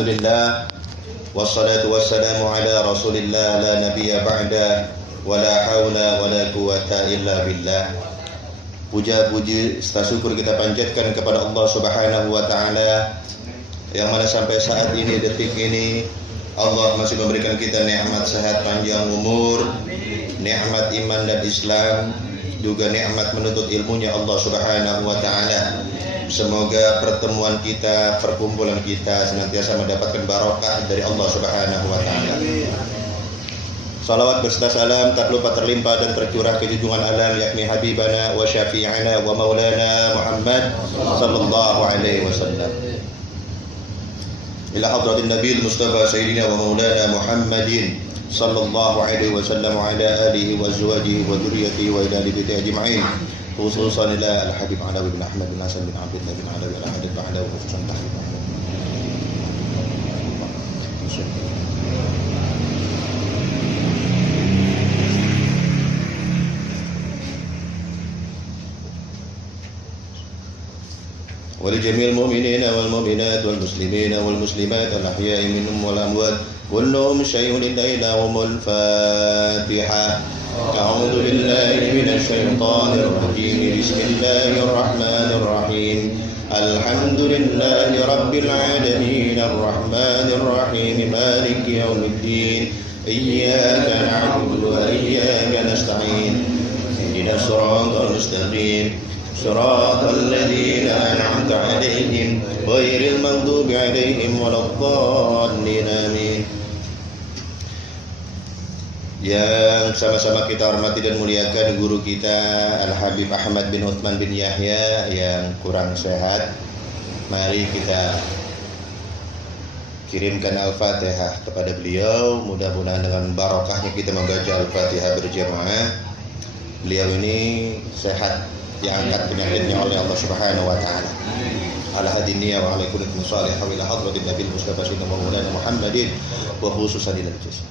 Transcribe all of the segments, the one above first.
Alhamdulillah wassalatu wassalamu ala Rasulillah la nabiyya ba'da wa la haula wa la quwwata illa billah. Puja-puji serta syukur kita panjatkan kepada Allah Subhanahu wa taala yang mana sampai saat ini, detik ini Allah masih memberikan kita nikmat sehat panjang umur, nikmat iman dan Islam, juga nikmat menuntut ilmunya Allah Subhanahu wa taala. Semoga pertemuan kita, perkumpulan kita senantiasa mendapatkan barokah dari Allah Subhanahu wa taala. Salawat beserta salam tak lupa terlimpah dan tercurah ke junjungan alam yakni habibana wa syafi'ana wa maulana Muhammad sallallahu alaihi wasallam. Ila hadratin Nabil Mustafa sayyidina wa maulana Muhammadin sallallahu alaihi wasallam wa ala alihi wa azwajihi wa dzurriyyatihi wa ila alihi ajma'in. خصوصا إلى الحبيب علوي بن أحمد بن حسن بن عبد الله بن علوي على حديث بعده خصوصا تحريم ولجميع المؤمنين والمؤمنات والمسلمين والمسلمات الأحياء منهم والأموات كلهم شيء إلا هم الفاتحة. أعوذ بالله من الشيطان الرجيم. بسم الله الرحمن الرحيم. الحمد لله رب العالمين الرحمن الرحيم مالك يوم الدين إياك نعبد وإياك نستعين اهدنا الصراط المستقيم صراط الذين أنعمت عليهم غير المغضوب عليهم ولا الضالين آمين. Yang sama-sama kita hormati dan muliakan guru kita Al-Habib Ahmad bin Uthman bin Yahya yang kurang sehat. Mari kita kirimkan Al-Fatihah kepada beliau. Mudah-mudahan dengan barokahnya kita membaca Al-Fatihah berjamaah, beliau ini sehat, diangkat penyakitnya oleh Allah Subhanahu wa taala. Ala hadiniya wa alaikum salihah wa ila hadratin Nabil Mustafa sayyidina Maulana Muhammadin wa khususan ila al-jazaa.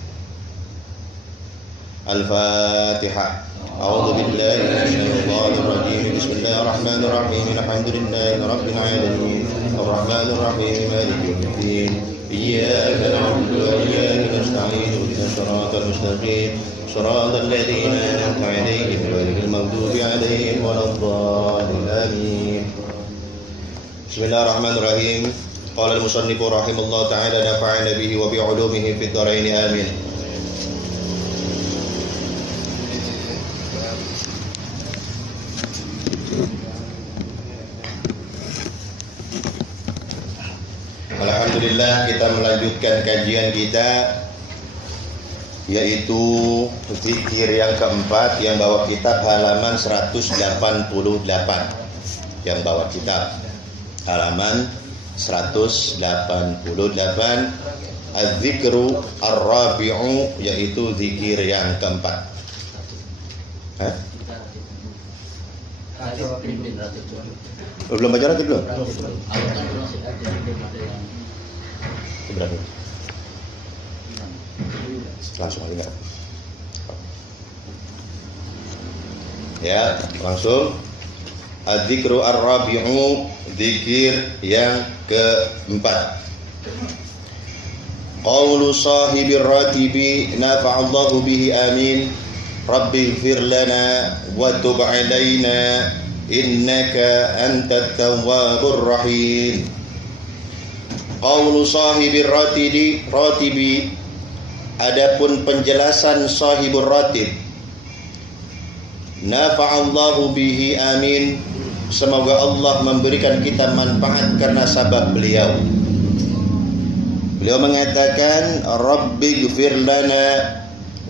Al-Fatihah. A'udzu billahi minasyaitonir rajim. Bismillahir rahmanir rahim. Alhamdulillahi rabbil alamin. Arrahmanir rahim. Maliki yaumiddin. Iyyaka na'budu wa iyyaka nasta'in. Ihdinas siratal mustaqim. Shiratal ladzina an'amta 'alaihim ghairil maghdubi 'alaihim waladdallin. Bismillahirrahmanirrahim. Qala al-musannif rahimahullah ta'ala nafa'ana bihi wa bi 'ulumihi fid dharain amin. Alhamdulillah, kita melanjutkan kajian kita, yaitu zikir yang keempat yang bawa kitab halaman 188. Yang bawa kitab halaman 188, az-zikru ar-rabi'u, yaitu zikir yang keempat. Belum baca lagi belum? Berapa? Langsung aja. Ya, langsung. Az-zikru ar-rabi'u, zikir yang keempat. Qaulu sahibir ratibi nafa'allahu bihi amin. Rabbi ighfir lana wa tub 'alaina innaka antat tawwabur rahim. Qaulu sahibir ratibi, adapun penjelasan sahibur ratib, nafa'allahu bihi amin, semoga Allah memberikan kita manfaat karena sabab beliau. Beliau mengatakan Rabbi ighfir lana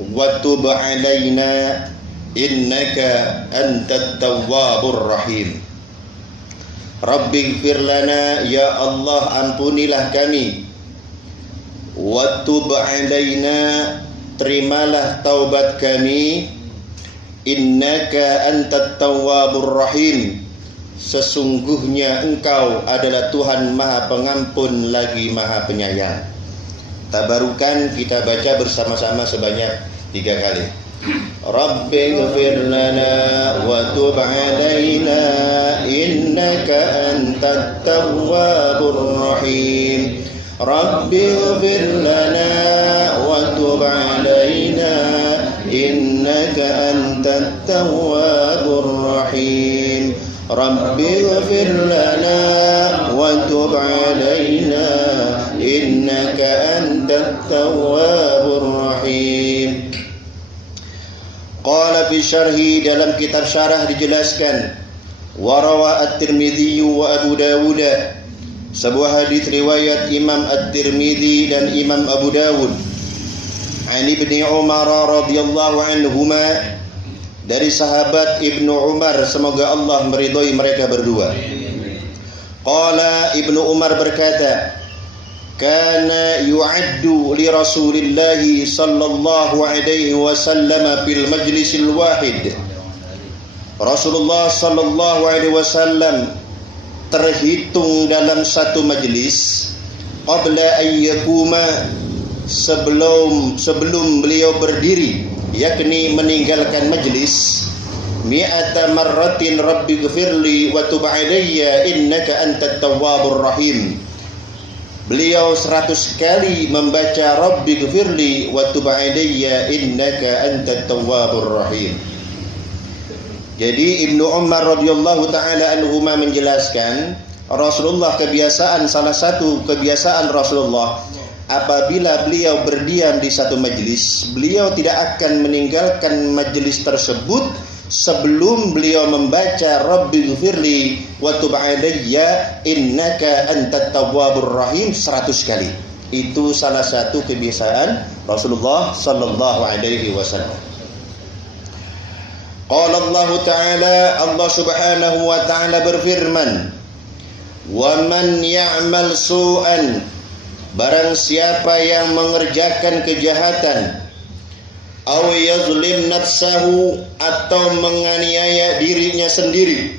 wa tub 'alaina innaka antat tawwabur rahim. Rabbi ighfir lana, ya Allah ampunilah kami, wa tub 'alaina, terimalah taubat kami, innaka antat tawwabur rahim, sesungguhnya engkau adalah Tuhan Maha Pengampun lagi Maha Penyayang. Tabarukan kita baca bersama-sama sebanyak 3 kali. Rabbi ighfir lana wa tub 'alaina innaka antat tawwabur rahim. Rabbighfir lana wa tub 'alaina innaka antat tawwabur rahim. Rabbighfir lana wa tub 'alaina innaka antat tawwabur rahim. Qala fi syarhi, dalam kitab syarah dijelaskan, wa rawa at-Tirmidzi wa Abu Dawud, sebuah hadis riwayat Imam At-Tirmidzi dan Imam Abu Dawud, an Ibnu Umar radhiyallahu anhuma, dari sahabat Ibnu Umar, semoga Allah meridhai mereka berdua. Qala, Ibnu Umar berkata, kana yu'addu li Rasulillah sallallahu alaihi wasallam fil majlisil wahid. Rasulullah sallallahu alaihi wasallam terhitung dalam satu majlis qabla ayyakuma, sebelum beliau berdiri, yakni meninggalkan majlis, mi'ata marratin rabbighfirli wa tub 'alayya innaka antat tawwabur rahim. Beliau 100 kali membaca Rabbighfirli wa tub 'alayya innaka antat tawwabur rahim. Jadi Ibnu Umar radhiyallahu taala anhuma menjelaskan, Rasulullah salah satu kebiasaan Rasulullah, apabila beliau berdiam di satu majlis, beliau tidak akan meninggalkan majlis tersebut sebelum beliau membaca Rabbighfirli wa tub 'alayya innaka antat tawwabur rahim 100 kali. Itu salah satu kebiasaan Rasulullah sallallahu alaihi wasallam. Qala Allah Ta'ala, Allah Subhanahu wa Ta'ala berfirman, wa man ya'mal su'an, barang siapa yang mengerjakan kejahatan, aw yazlim nafsahu, atau menganiaya dirinya sendiri,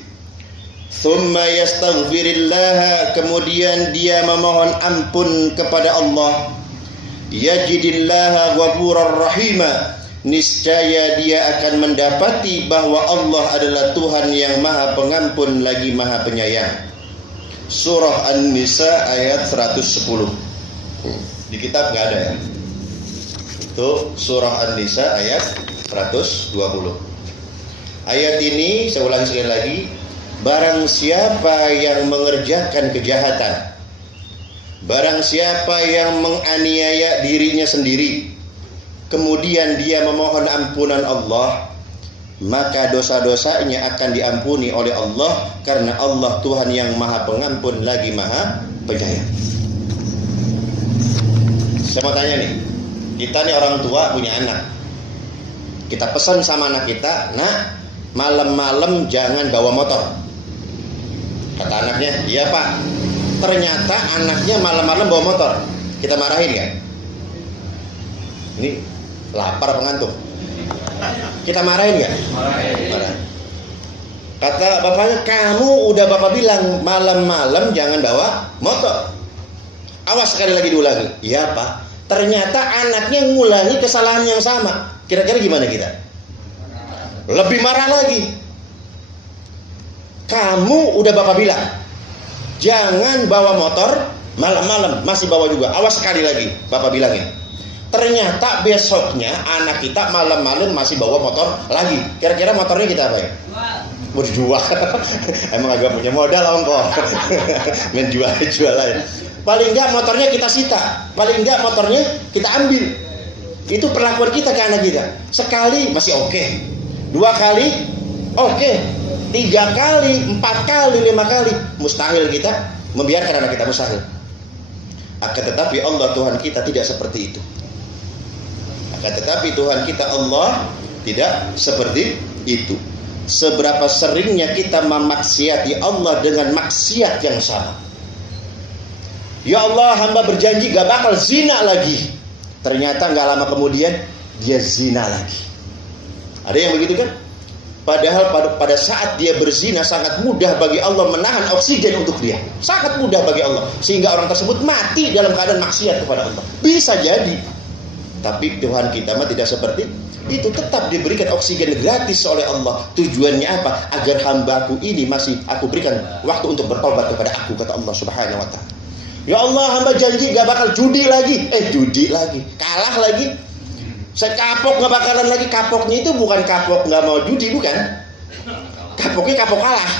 thumma yastaghfirillaha, kemudian dia memohon ampun kepada Allah, yajidillaha ghafurar rahima, niscaya dia akan mendapati bahwa Allah adalah Tuhan yang Maha Pengampun lagi Maha Penyayang. Surah An-Nisa ayat 110. Di kitab nggak ada ya? Itu surah An-Nisa ayat 120. Ayat ini saya ulangi sekali lagi, barang siapa yang mengerjakan kejahatan, barang siapa yang menganiaya dirinya sendiri, kemudian dia memohon ampunan Allah, maka dosa-dosanya akan diampuni oleh Allah, karena Allah Tuhan yang Maha Pengampun lagi Maha Penyayang. Saya mau tanya nih, kita nih orang tua punya anak, kita pesan sama anak kita, nak, malam-malam jangan bawa motor. Kata anaknya, iya pak. Ternyata anaknya malam-malam bawa motor. Kita marahin kan? Ini lapar pengantuk. Kita marahin gak? Marahin. Kata bapaknya, kamu udah bapak bilang malam-malam jangan bawa motor. Awas, sekali lagi diulangi. Iya pak. Ternyata anaknya ngulangi kesalahan yang sama. Kira-kira gimana kita? Lebih marah lagi. Kamu udah bapak bilang jangan bawa motor malam-malam, masih bawa juga. Awas, sekali lagi bapak bilangin. Ternyata besoknya anak kita malam-malam masih bawa motor lagi. Kira-kira motornya kita apa ya? Berjual. Emang agak punya modal ongkos. Main jual-jualan. Paling enggak motornya kita sita, paling enggak motornya kita ambil. Itu perlakuan kita ke anak kita. Sekali masih oke, 2 kali oke, 3 kali, 4 kali, 5 kali mustahil kita membiarkan anak kita, mustahil. Akan tetapi Allah Tuhan kita tidak seperti itu. Akan tetapi Tuhan kita Allah tidak seperti itu. Seberapa seringnya kita memaksiati Allah dengan maksiat yang sama. Ya Allah, hamba berjanji gak bakal zina lagi. Ternyata gak lama kemudian dia zina lagi. Ada yang begitu kan? Padahal pada saat dia berzina sangat mudah bagi Allah menahan oksigen untuk dia. Sangat mudah bagi Allah. Sehingga orang tersebut mati dalam keadaan maksiat kepada Allah. Bisa jadi. Tapi Tuhan kita mah tidak seperti itu. Tetap diberikan oksigen gratis oleh Allah. Tujuannya apa? Agar hambaku ini masih aku berikan waktu untuk bertobat kepada aku, kata Allah Subhanahu wa ta'ala. Ya Allah, hamba janji gak bakal judi lagi. Judi lagi, kalah lagi. Saya kapok gak bakalan lagi. Kapoknya itu bukan kapok gak mau judi, bukan. Kapoknya kapok kalah.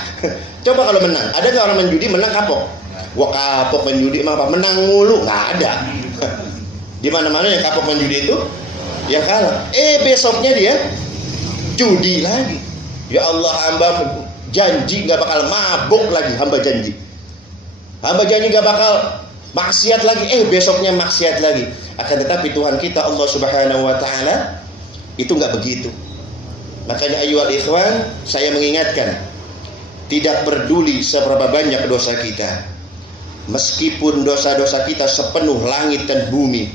Coba kalau menang, ada gak orang main judi menang kapok? Wah, kapok main judi emang apa? Menang mulu, nggak ada. Di mana-mana yang kapok main judi itu ya kalah. Besoknya dia judi lagi. Ya Allah, hamba janji gak bakal mabuk lagi. Hamba janji gak bakal maksiat lagi. Besoknya maksiat lagi. Akan tetapi Tuhan kita Allah Subhanahu wa taala itu gak begitu. Makanya ayyuhal ikhwan, saya mengingatkan, tidak peduli seberapa banyak dosa kita, meskipun dosa-dosa kita sepenuh langit dan bumi,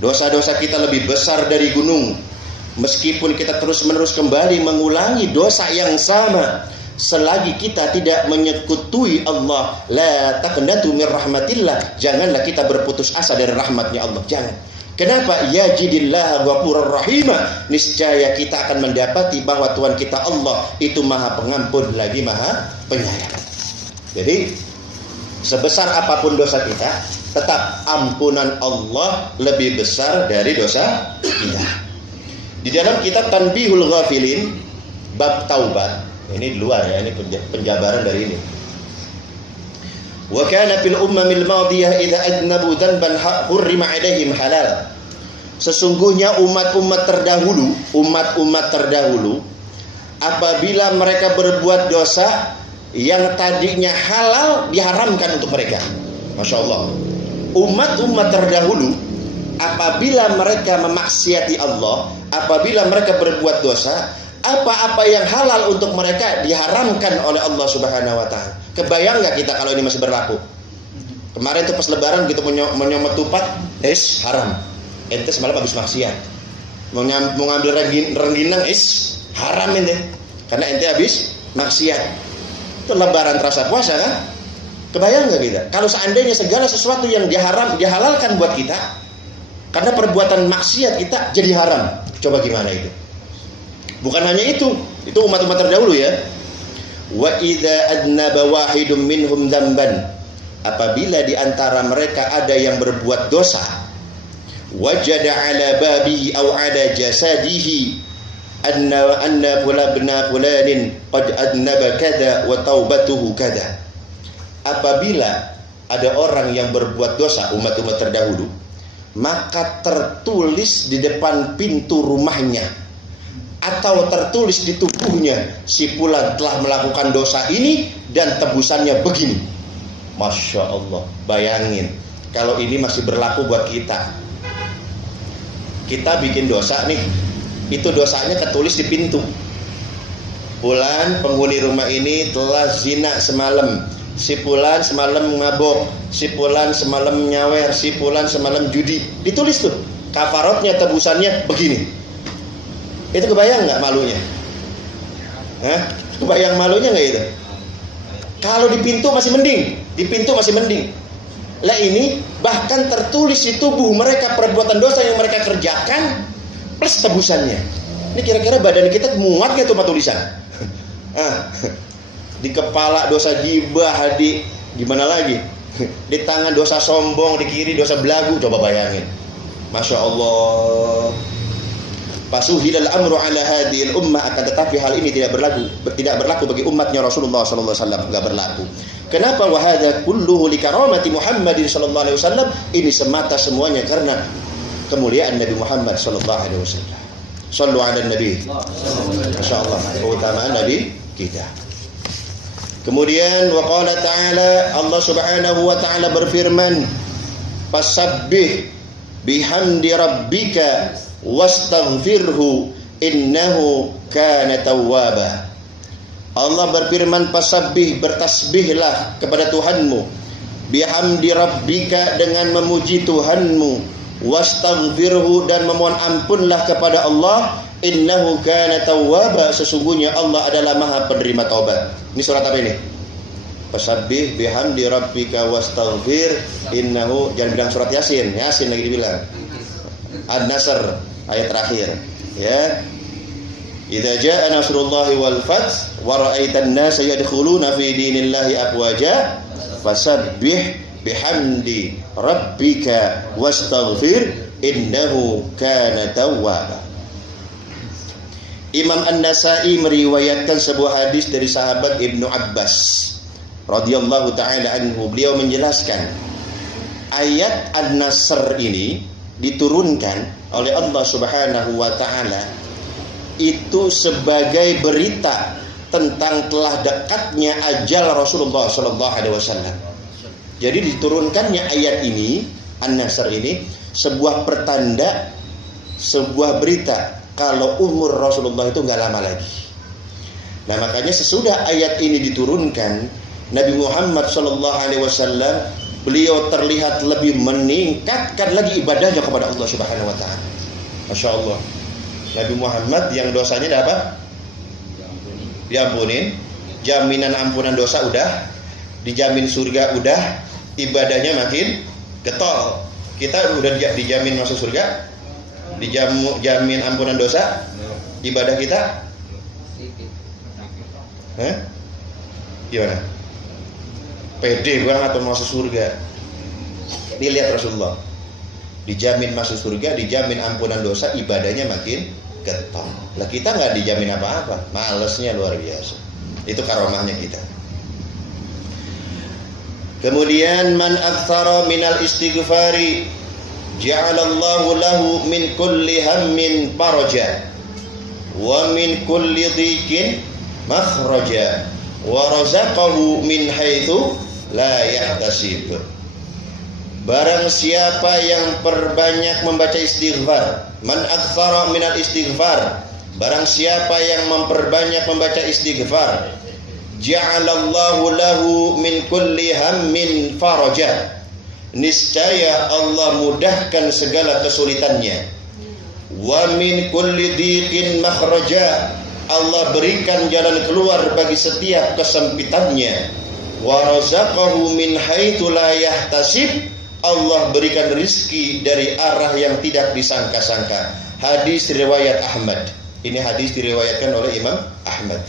dosa-dosa kita lebih besar dari gunung, meskipun kita terus-menerus kembali mengulangi dosa yang sama, selagi kita tidak menyekutui Allah, la taqnatu min rahmatillah, janganlah kita berputus asa dari rahmatnya Allah. Jangan. Kenapa? Yajidillah ghafurur rahimah. Niscaya kita akan mendapati bahwa Tuhan kita Allah itu Maha Pengampun lagi Maha Penyayang. Jadi sebesar apapun dosa kita, tetap ampunan Allah lebih besar dari dosa kita. Di dalam kitab Tanbihul Ghafilin bab taubat, ini di luar ya, ini penjabaran dari ini. Wa kana fil ummamil madiyah idza adnabu dhanban hurrima 'alaihim halal. Sesungguhnya umat-umat terdahulu apabila mereka berbuat dosa yang tadinya halal diharamkan untuk mereka. Masya Allah. Umat-umat terdahulu apabila mereka memaksiati Allah, apabila mereka berbuat dosa, apa-apa yang halal untuk mereka diharamkan oleh Allah Subhanahu wa taala. Kebayang nggak kita kalau ini masih berlaku? Kemarin tuh pas lebaran gitu mau nyomot tupat, haram. Ente semalam habis maksiat. Mau ngambil rengginang, haram ente. Karena ente habis maksiat. Itu lebaran terasa puasa kan? Kebayang nggak kita? Kalau seandainya segala sesuatu yang dihalalkan buat kita, karena perbuatan maksiat kita jadi haram. Coba gimana itu? Bukan hanya itu umat-umat terdahulu ya. Wa idza adnaba wahidum minhum dzamban, apabila di antara mereka ada yang berbuat dosa, wajada ala babihi aw ala jasadihi anna fulanin qad adnaba kada wa taubatuhu kada. Apabila ada orang yang berbuat dosa, umat-umat terdahulu, maka tertulis di depan pintu rumahnya atau tertulis di tubuhnya, si fulan telah melakukan dosa ini dan tebusannya begini. Masya Allah. Bayangin kalau ini masih berlaku buat kita. Kita bikin dosa nih, itu dosanya ketulis di pintu. Fulan penghuni rumah ini telah zina semalam, si fulan semalam mabok, si fulan semalam nyawer, si fulan semalam judi. Ditulis tuh, kafaratnya tebusannya begini. Itu kebayang nggak malunya? Kebayang malunya nggak itu? Kalau di pintu masih mending, Lah ini bahkan tertulis di tubuh mereka perbuatan dosa yang mereka kerjakan plus tebusannya. Ini kira-kira badan kita muat nggak tuh sama tulisan? Di kepala dosa gibah, di gimana lagi? Di tangan dosa sombong, di kiri dosa belagu. Coba bayangin. Masya Allah. Fasuhilal amru ala hadhil ummah, akan tetapi hal ini tidak berlaku bagi umatnya Rasulullah sallallahu alaihi wasallam, enggak berlaku. Kenapa? Wa hadza kulluhu li karamati Muhammadin sallallahu alaihi wasallam. Ini semata semuanya karena kemuliaan Nabi Muhammad sallallahu alaihi wasallam. Shallu ala nabi. Masyaallah, keutamaan Nabi kita. Kemudian wa qala ta'ala, Allah Subhanahu wa ta'ala berfirman, "Fasabbih bihamdi rabbika wastaghfirhu innahu kana tawwaba." Allah berfirman, "Fasabbih, bertasbihlah kepada Tuhanmu, bihamdi rabbika, dengan memuji Tuhanmu, wastaghfirhu, dan memohon ampunlah kepada Allah, innahu kana tawwaba, sesungguhnya Allah adalah Maha penerima taubat." Ini surat apa ini? Fasabbih bihamdi rabbika wastaghfir innahu, jangan bilang surat Yasin lagi dibilang. An-Nasr ayat terakhir ya. Idza jaa nasrullahi wal fath wa ra'aitan nasa yadkhuluna fi dinillahi afwaja fasabbih bihamdi rabbika wastaghfir innahu kana tawwaba. Imam An-Nasa'i meriwayatkan sebuah hadis dari sahabat Ibnu Abbas radhiyallahu taala anhu. Beliau menjelaskan ayat An-Nasr ini diturunkan oleh Allah Subhanahu wa taala itu sebagai berita tentang telah dekatnya ajal Rasulullah sallallahu alaihi wasallam. Jadi diturunkannya ayat ini, An-Nasr ini, sebuah pertanda, sebuah berita kalau umur Rasulullah itu nggak lama lagi. Nah, makanya sesudah ayat ini diturunkan, Nabi Muhammad sallallahu alaihi wasallam beliau terlihat lebih meningkatkan lagi ibadahnya kepada Allah Subhanahu wa taala. Masya Allah. Nabi Muhammad yang dosanya apa? Diampunin, jaminan ampunan dosa udah, dijamin surga udah, ibadahnya makin getol. Kita udah dijamin masuk surga, dijamin ampunan dosa, ibadah kita gimana? Pede banget atau masuk surga? Dilihat Rasulullah, dijamin masuk surga, dijamin ampunan dosa, ibadahnya makin getol. Lah kita nggak dijamin apa-apa, malesnya luar biasa. Itu karomahnya kita. Kemudian man aktsara minal istighfari ja'alallahu lahu min kulli hammin faraja wa min kulli dhiqin makhraja wa razaqahu min haitsu la yahtasib. Barang siapa yang perbanyak membaca istighfar, man aktsara minal istighfar, barang siapa yang memperbanyak membaca istighfar, ja'alallahu lahu min kulli hammin faraja, niscaya Allah mudahkan segala kesulitannya. Wa min kulli dhiqin makhraja, Allah berikan jalan keluar bagi setiap kesempitannya. Wa razaqahu min haitsu la yahtasib, Allah berikan rizki dari arah yang tidak disangka-sangka. Hadis riwayat Ahmad. Ini hadis diriwayatkan oleh Imam Ahmad.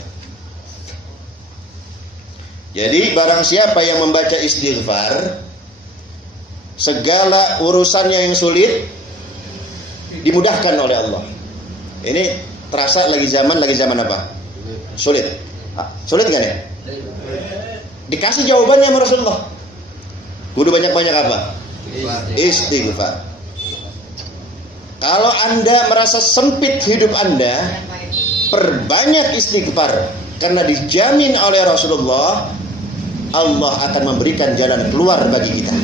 Jadi barang siapa yang membaca istighfar, segala urusannya yang sulit dimudahkan oleh Allah. Ini terasa lagi zaman apa? Sulit. Sulit kan ya? Dikasih jawabannya sama Rasulullah. Kudu banyak-banyak apa? Istighfar. Kalau Anda merasa sempit hidup Anda, perbanyak istighfar, karena dijamin oleh Rasulullah Allah akan memberikan jalan keluar bagi kita.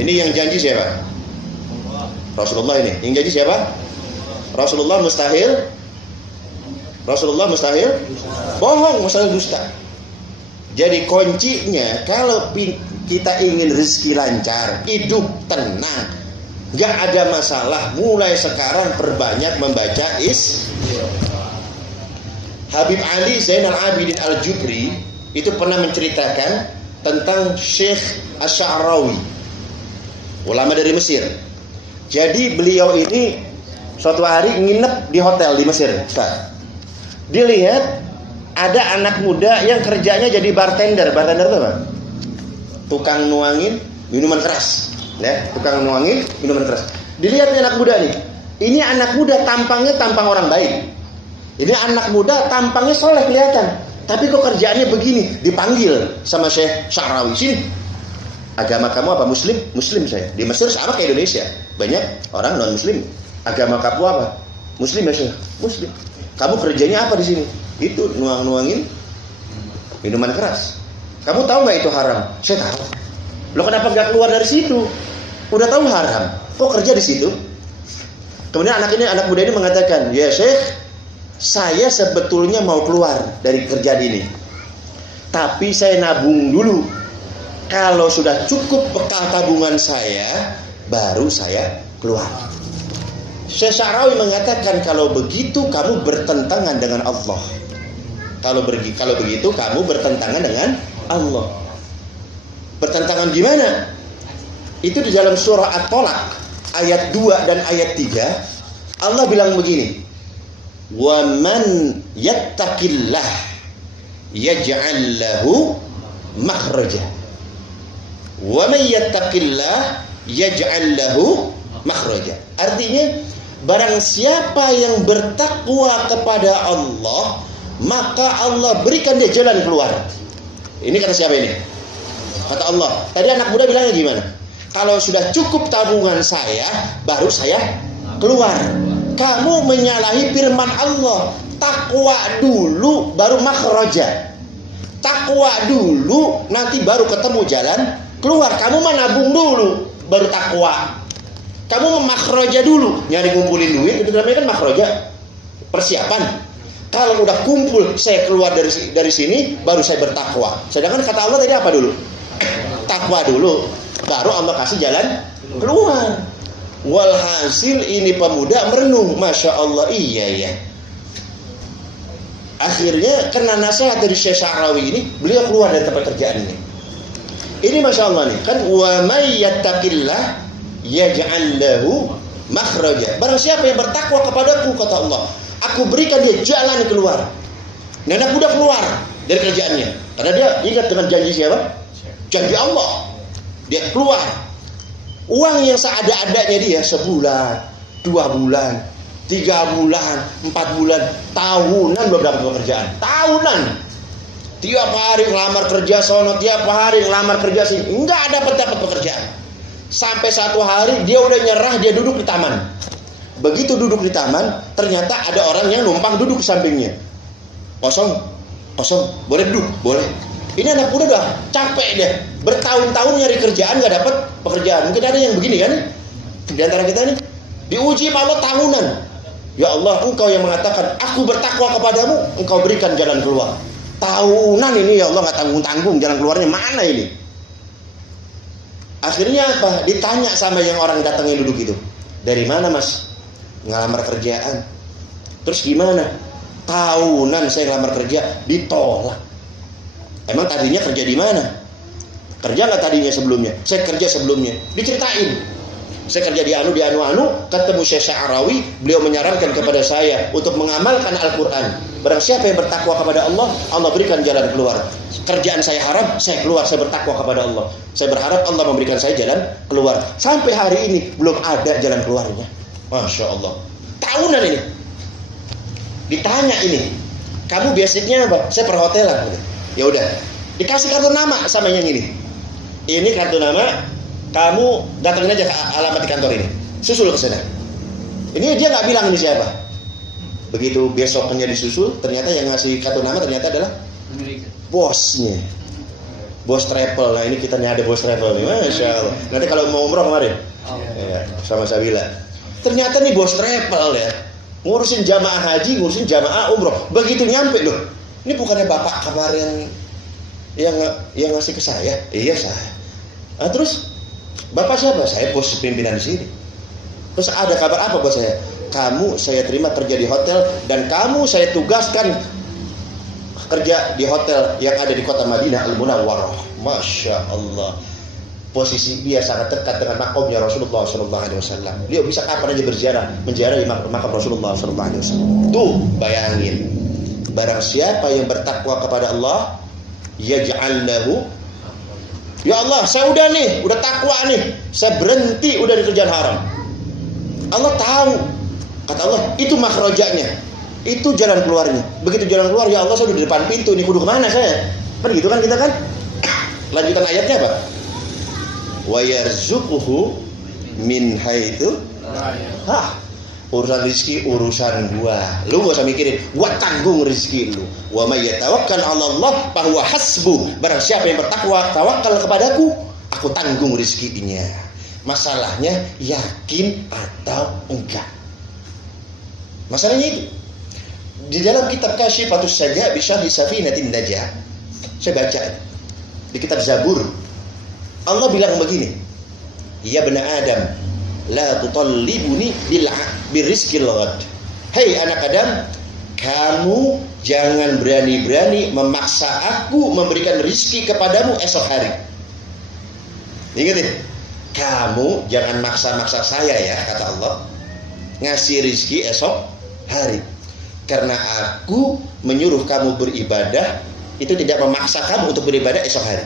Ini yang janji siapa? Rasulullah ini. Yang janji siapa? Rasulullah mustahil. Rasulullah mustahil bohong, mustahil dusta. Jadi kuncinya kalau kita ingin rezeki lancar, hidup tenang, gak ada masalah, mulai sekarang perbanyak membaca Habib Ali Zainal Abidin Al-Jubri itu pernah menceritakan tentang Syekh Asy'arawi, ulama dari Mesir. Jadi beliau ini suatu hari nginep di hotel di Mesir. Dilihat ada anak muda yang kerjanya jadi bartender. Bartender itu apa? Tukang nuangin minuman keras, ya, tukang nuangin minuman keras. Dilihatnya anak muda nih. Ini anak muda tampangnya tampang orang baik. Ini anak muda tampangnya soleh kelihatan. Tapi kok kerjaannya begini? Dipanggil sama Syekh Asy'arawi, sini. Agama kamu apa? Muslim? Muslim saya. Di Mesir sama kayak Indonesia. Banyak orang non Muslim. Agama kamu apa? Muslim ya Syekh? Muslim. Kamu kerjanya apa di sini? Itu nuangin minuman keras. Kamu tahu nggak itu haram? Saya tahu. Lo kenapa nggak keluar dari situ? Udah tahu haram, kok kerja di situ? Kemudian anak muda ini mengatakan, ya Syekh, saya sebetulnya mau keluar dari kerjaan ini, tapi saya nabung dulu. Kalau sudah cukup bekal tabungan saya, baru saya keluar. Syekh Asy'arawi mengatakan, kalau begitu kamu bertentangan dengan Allah. Kalau begitu kamu bertentangan dengan Allah. Bertentangan gimana? Itu di dalam surah At-Tolak ayat 2 dan ayat 3 Allah bilang begini, wa man yattaqillah yaj'al lahu makhraja Wa may yattaqillah yaj'al lahu makhraja. Artinya, barang siapa yang bertakwa kepada Allah, maka Allah berikan dia jalan keluar. Ini kata siapa ini? Kata Allah. Tadi anak muda bilangnya gimana? Kalau sudah cukup tabungan saya, baru saya keluar. Kamu menyalahi firman Allah. Takwa dulu, baru makhraja. Takwa dulu, nanti baru ketemu jalan keluar. Kamu menabung dulu, baru takwa. Kamu memakhraja dulu, nyari ngumpulin duit, itu namanya kan makhraja. Persiapan. Kalau udah kumpul, saya keluar dari sini, baru saya bertakwa. Sedangkan kata Allah tadi apa dulu? Takwa dulu, baru Allah kasih jalan keluar. Walhasil ini pemuda merenung, Masya Allah, iya. Akhirnya kena nasihat dari Syekh Sya'rawi ini, beliau keluar dari tempat kerjaan ini. Ini Masya Allah nih, kan wa may yattaqillah yaj'al lahu makhraja. Barang siapa yang bertakwa kepadaku, kata Allah, aku berikan dia jalan keluar. Dan anak muda keluar dari kerjaannya, karena dia ingat dengan janji siapa? Janji Allah. Dia keluar. Uang yang seada-adanya dia sebulan, 2 bulan, 3 bulan, 4 bulan, tahunan belum dapat pekerjaan. Tahunan. Tiap hari ngelamar kerja sono, tiap hari ngelamar kerja sini, enggak dapat pekerjaan. Sampai satu hari dia udah nyerah, dia duduk di taman. Begitu duduk di taman, ternyata ada orang yang numpang duduk di sampingnya. Kosong, boleh duduk, boleh. Ini anak muda udah capek deh, bertahun-tahun nyari kerjaan nggak dapat pekerjaan. Mungkin ada yang begini kan di antara kita nih, diuji sama Allah tahunan. Ya Allah, Engkau yang mengatakan aku bertakwa kepadamu, Engkau berikan jalan keluar. Tahunan ini ya Allah nggak tanggung-tanggung, jalan keluarnya mana ini? Akhirnya apa? Ditanya sama yang orang datangnya duduk itu, dari mana mas? Ngelamar kerjaan. Terus gimana? Tahunan saya ngelamar kerja, ditolak. Emang tadinya kerja di mana? Kerja nggak tadinya sebelumnya? Saya kerja sebelumnya. Diceritain. Saya kerja di anu, ketemu Syekh Sya'rawi, beliau menyarankan kepada saya untuk mengamalkan Al-Quran. Barang siapa yang bertakwa kepada Allah, Allah berikan jalan keluar. Kerjaan saya haram, saya keluar, saya bertakwa kepada Allah. Saya berharap Allah memberikan saya jalan keluar. Sampai hari ini belum ada jalan keluarnya. Masya Allah. Tahunan ini. Ditanya ini, kamu basicnya apa? Saya perhotelan. Ya udah, dikasih kartu nama sama yang ini. Ini kartu nama, kamu datangin aja ke alamat di kantor ini. Susul ke sana. Ini dia nggak bilang ini siapa. Begitu besoknya disusul, ternyata yang ngasih kartu nama ternyata adalah bosnya. Bos travel. Nah ini kita nih ada bos travel nih, Masya Allah. Nanti kalau mau umroh kemarin, ya, sama Sabila. Ternyata nih bos travel ya, ngurusin jamaah haji, ngurusin jamaah umroh. Begitu nyampe loh, ini bukannya bapak kemarin yang ngasih ke saya? Iya saya. Nah, terus bapak siapa? Saya bos pimpinan di sini. Terus ada kabar apa buat saya? Kamu saya terima kerja di hotel dan kamu saya tugaskan kerja di hotel yang ada di kota Madinah Al-Munawwarah. Masya Allah. Posisi dia sangat dekat dengan makamnya Rasulullah SAW. Dia bisa kapan aja berziarah, menziarahi makam Rasulullah SAW. Tuh bayangin, barang siapa yang bertakwa kepada Allah, yaj'al lahu. Ya Allah, saya udah takwa nih, saya berhenti udah di kerjaan haram. Allah tahu, kata Allah, itu makhrajanya, itu jalan keluarnya. Begitu jalan keluar, ya Allah saya udah di depan pintu nih, kudu kemana saya? Kan gitu kan kita kan? Lanjutan ayatnya apa? Wa yarzuquhu min haitsu urusan rezeki urusan gua. Lu gak usah mikirin, gua tanggung rezeki lu. Wa may yatawakkal 'ala Allah fa huwa hasbuh. Barang siapa yang bertakwa, tawakal kepadaku, aku tanggung rezekinya. Masalahnya yakin atau enggak. Masalahnya itu. Di dalam kitab Kasyifatus Saja' bi Syarhi Safinatin Najah, saya baca di kitab Zabur. Allah bilang begini, ya bani Adam, la tutallibuni birizqil ghad. Hei anak Adam, kamu jangan berani-berani memaksa aku memberikan rizki kepadamu esok hari. Ingat ya, kamu jangan maksa-maksa saya ya, kata Allah, ngasih rizki esok hari. Karena aku menyuruh kamu beribadah, itu tidak memaksa kamu untuk beribadah esok hari.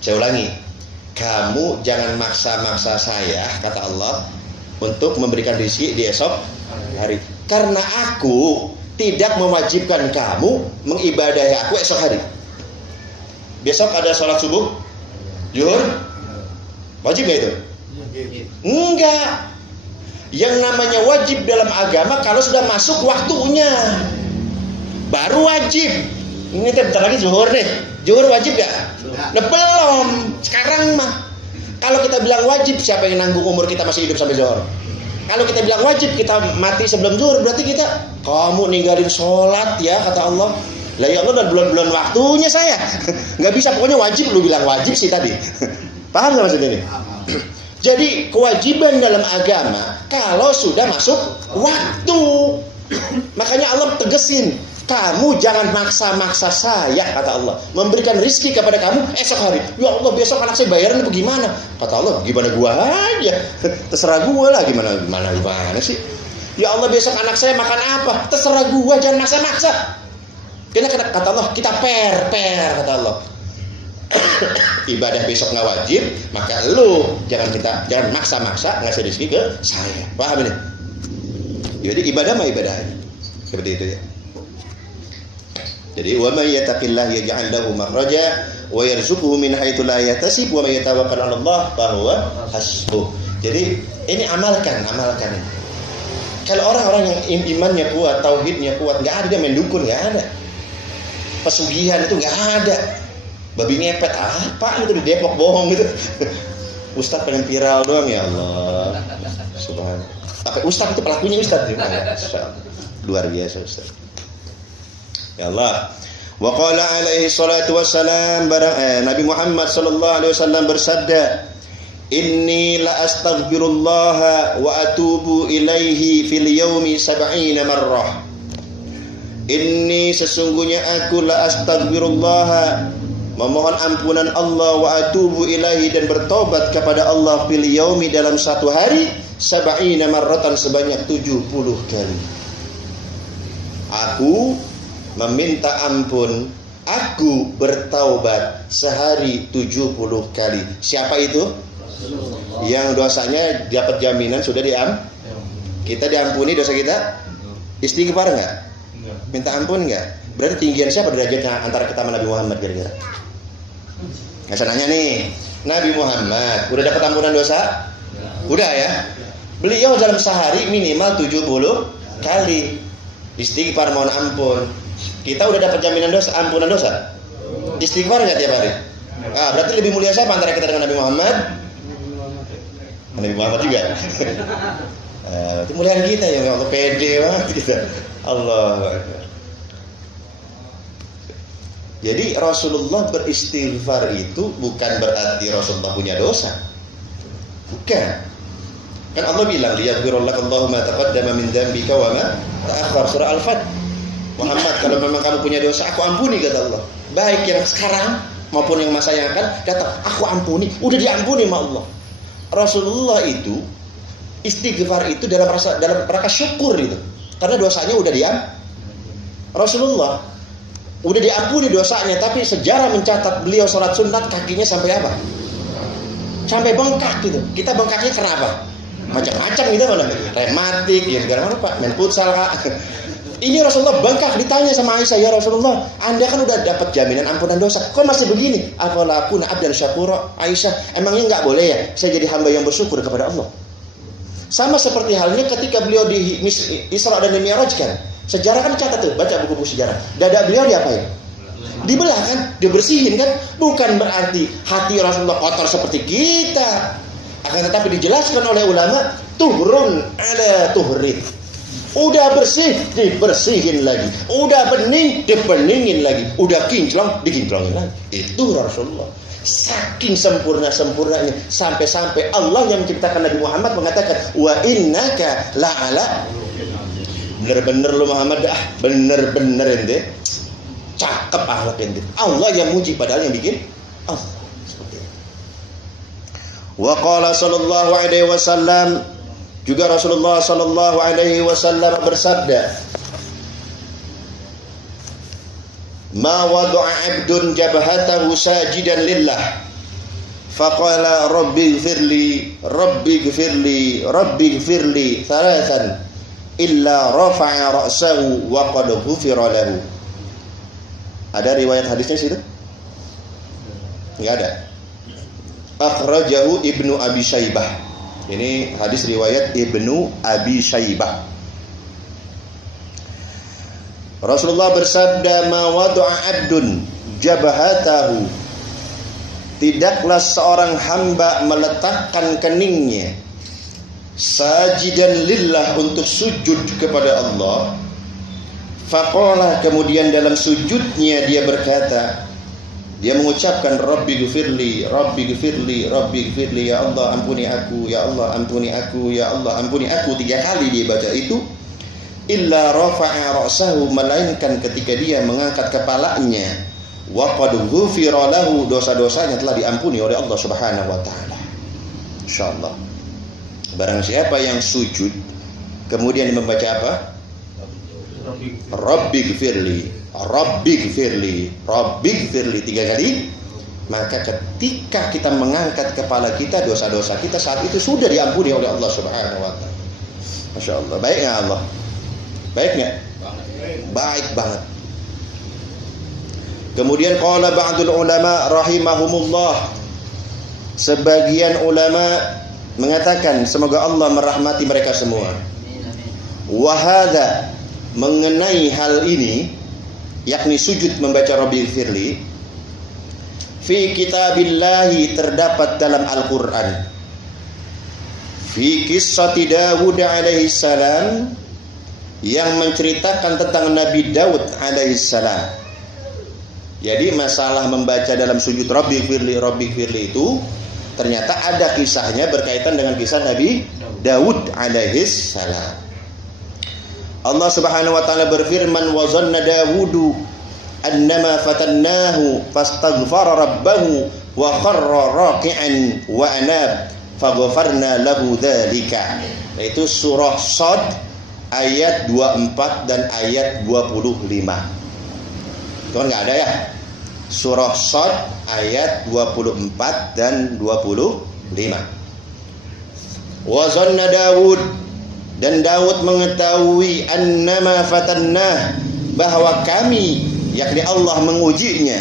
Saya ulangi, kamu jangan maksa-maksa saya, kata Allah, untuk memberikan rezeki di esok hari. Karena aku tidak mewajibkan kamu mengibadahi aku esok hari. Besok ada sholat subuh, zuhur, wajib gak itu? Enggak. Yang namanya wajib dalam agama kalau sudah masuk waktunya baru wajib. Ini bentar lagi zuhur nih. Zuhur wajib gak? Nah, belum. Sekarang mah. Kalau kita bilang wajib, siapa yang nanggung umur kita masih hidup sampai zuhur? Kalau kita bilang wajib, kita mati sebelum zuhur, berarti kita, kamu ninggalin sholat ya, kata Allah. Lah ya Allah, dan bulan-bulan waktunya saya. Nggak bisa, pokoknya wajib, lu bilang wajib sih tadi. Paham nggak maksudnya ini? Jadi kewajiban dalam agama kalau sudah masuk waktu. Makanya Allah tegesin, kamu jangan maksa-maksa saya, kata Allah, memberikan rezeki kepada kamu esok hari. Ya Allah, besok anak saya bayaran bagaimana? Kata Allah, gimana gua aja, terserah gua lah, gimana sih? Ya Allah, besok anak saya makan apa? Terserah gua, jangan maksa-maksa. Karena kata Allah, kita per kata Allah. Ibadah besok nggak wajib, maka lu jangan maksa-maksa ngasih rezeki ke saya. Paham ini? Jadi ibadah mah ibadah seperti itu ya. Jadi wa may yattaqillaha yaj'al lahu makhraja wa yarzuquhu min haitsu la yahtasib wa may yatawakkal 'ala Allah fa huwa hasbuh. Jadi ini amalkan ini. Kalau orang-orang yang imannya kuat, tauhidnya kuat, enggak ada dia main dukun, enggak ada. Pesugihan itu enggak ada. Babi ngepet apa itu di Depok bohong gitu. Ustaz pengen viral doang, ya Allah. Subhanallah. Tapi Ustaz itu pelakunya Ustaz. Luar biasa Ustaz. Ya Allah. Wa qala alaihi salatu wassalam, Nabi Muhammad sallallahu alaihi wasallam bersabda, "Inni la astaghfirullah wa atubu ilaihi fil yaumi 70 marrah." Inni sesungguhnya aku la astaghfirullah, memohon ampunan Allah, wa atubu ilaihi dan bertobat kepada Allah fil yaumi dalam satu hari 70 marratan sebanyak 70 kali. Aku meminta ampun, aku bertaubat sehari 70 kali. Siapa itu? Yang dosanya dapat jaminan sudah kita diampuni dosa kita. Istighfar enggak? Minta ampun enggak? Berarti tinggian siapa derajatnya antara kita sama Nabi Muhammad kira-kira? Nggak saya nanya nih, Nabi Muhammad udah dapat ampunan dosa? Udah ya. Beliau dalam sehari minimal 70 kali istighfar mohon ampun. Kita udah dapat jaminan dosa, ampunan dosa. Istighfar nggak tiap hari? Berarti lebih mulia siapa antara kita dengan Nabi Muhammad? Nabi Muhammad juga. Itu muliaan kita ya, Allah pede banget kita. Allah. Jadi Rasulullah beristighfar itu bukan berarti Rasulullah punya dosa. Bukan. Kan Allah bilang, liyaghfirullahu ma taqaddama min dzambika wa ma ta'akhkhar, surah Al-Fat. Muhammad, kalau memang kamu punya dosa, aku ampuni, kata Allah. Baik yang sekarang maupun yang masa yang akan datang, aku ampuni. Udah diampuni sama Allah. Rasulullah itu istighfar itu dalam rangka syukur itu. Karena dosanya udah Rasulullah udah diampuni dosanya, tapi sejarah mencatat beliau sholat sunat kakinya sampai apa? Sampai bengkak gitu. Kita bengkaknya kenapa? Macam-macam gitu mana? Rematik, ya segala mana Pak? Main futsal Kak. Ini Rasulullah bengkak, ditanya sama Aisyah, ya Rasulullah, Anda kan udah dapat jaminan ampunan dosa, kok masih begini? Afala akuna abdan syakura? Aisyah, emangnya nggak boleh ya saya jadi hamba yang bersyukur kepada Allah? Sama seperti halnya ketika beliau di Isra dan Mi'raj kan. Sejarah kan catat tuh, baca buku-buku sejarah. Dada beliau diapain? Dibelah kan, dibersihin kan. Bukan berarti hati Rasulullah kotor seperti kita. Akan tetapi dijelaskan oleh ulama, tuhrun ala tuhrid. Udah bersih, dibersihin lagi. Udah bening, dibeningin lagi. Udah kinclong, dikinclongin lagi. Itu Rasulullah. Saking sempurnanya sampai-sampai Allah yang menciptakan Nabi Muhammad mengatakan, wa innaka la'ala. Bener-bener lu Muhammad, bener-bener ente cakep akhlak ente. Allah yang muji, padahal yang bikin Allah. Seperti itu. Wa qala sallallahu alaihi wasallam, juga Rasulullah sallallahu alaihi wasallam bersabda, ma wada'a 'abdun jabhatahu sajidan lillah faqala rabbighfirli thalathan illa rafa'a ra'sahu wa qad ghufira lahu. Ada riwayat hadisnya situ? Enggak ada. Akhrajahu Ibnu Abi Syaibah. Ini hadis riwayat Ibnu Abi Syaibah. Rasulullah bersabda, ma wada'a 'abdun jabhatahu, tidaklah seorang hamba meletakkan keningnya sajidan lillah, untuk sujud kepada Allah. Faqala, kemudian dalam sujudnya dia berkata, dia mengucapkan Rabbi ghfirli, Rabbi ghfirli, Rabbi ghfirli, ya Allah ampuni aku, ya Allah ampuni aku, ya Allah ampuni aku. 3 kali dia baca itu. Illa rafa'a ra'sahu, melainkan ketika dia mengangkat kepalanya, wa qad ghufira lahu, dosa-dosanya telah diampuni oleh Allah Subhanahu wa taala. Insyaallah. Barang siapa yang sujud kemudian membaca apa? Rabbi ghfirli, Rabbi ghfirli, Rabbi ghfirli 3 kali, maka ketika kita mengangkat kepala kita, dosa-dosa kita saat itu sudah diampuni oleh Allah Subhanahu wa taala. Masya Allah. Baik enggak Allah? Baik enggak? Baik banget. Kemudian qala ba'dul ulama rahimahumullah, sebagian ulama mengatakan semoga Allah merahmati mereka semua. Wa hadza, mengenai hal ini, yakni sujud membaca Rabbi ghfirli, fi kitabillahi, terdapat dalam Al-Qur'an, fi qissati Dawud alaihi salam, yang menceritakan tentang Nabi Daud alaihi salam. Jadi masalah membaca dalam sujud Rabbi ghfirli itu ternyata ada kisahnya berkaitan dengan kisah Nabi Daud alaihi salam. Allah Subhanahu wa taala berfirman, wa zanna Dawudu annama fatannahu fastaghfara rabbahu wa kharra raki'an wa anab faghfarna lahu dzalika. Itu surah Shad ayat 24 dan ayat 25. Itu kan enggak ada ya? Surah Shad ayat 24 dan 25. Wa zanna Dawud, dan Daud mengetahui annama fatannah, bahwa kami, yakni Allah, mengujinya.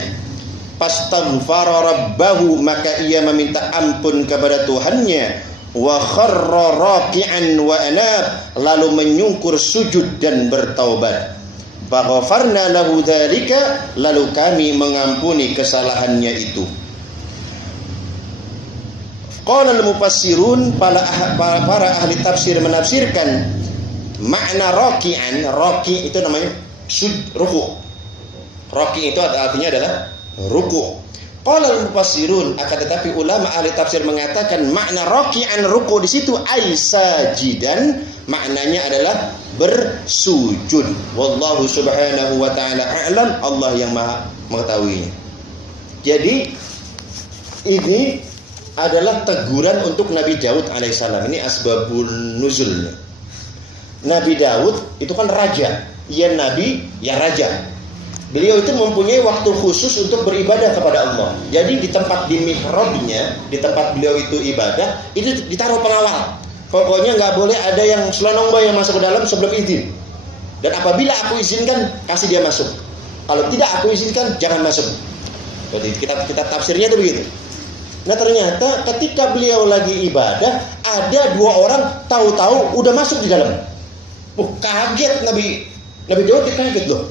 Fastaghfara rabbahu, maka ia meminta ampun kepada Tuhannya. Wa kharra raki'an wa anab, lalu menyungkur sujud dan bertaubat. Faghfarna lahu dzalika, lalu kami mengampuni kesalahannya itu. Qala al-mufassirun, para ahli tafsir menafsirkan makna raki'an. Raki' itu namanya ruku'. Raki' itu artinya adalah ruku'. Qala al-mufassirun, akan tetapi ulama ahli tafsir mengatakan makna raki'an ruku' di situ ay sajidan, maknanya adalah bersujud. Wallahu subhanahu wa ta'ala a'lam, Allah yang maha mengetahuinya. Jadi ini adalah teguran untuk Nabi Daud alaihissalam. Ini asbabun nuzulnya. Nabi Daud itu kan raja, ya nabi, ya raja. Beliau itu mempunyai waktu khusus untuk beribadah kepada Allah. Jadi di tempat di mihrabnya, di tempat beliau itu ibadah, itu ditaruh pengawal. Pokoknya nggak boleh ada yang selonong yang masuk ke dalam sebelum izin. Dan apabila aku izinkan, kasih dia masuk. Kalau tidak aku izinkan, jangan masuk. Jadi kita tafsirnya itu begitu. Nah ternyata ketika beliau lagi ibadah, ada 2 orang tahu-tahu udah masuk di dalam. Kaget Nabi Daud, kaget loh.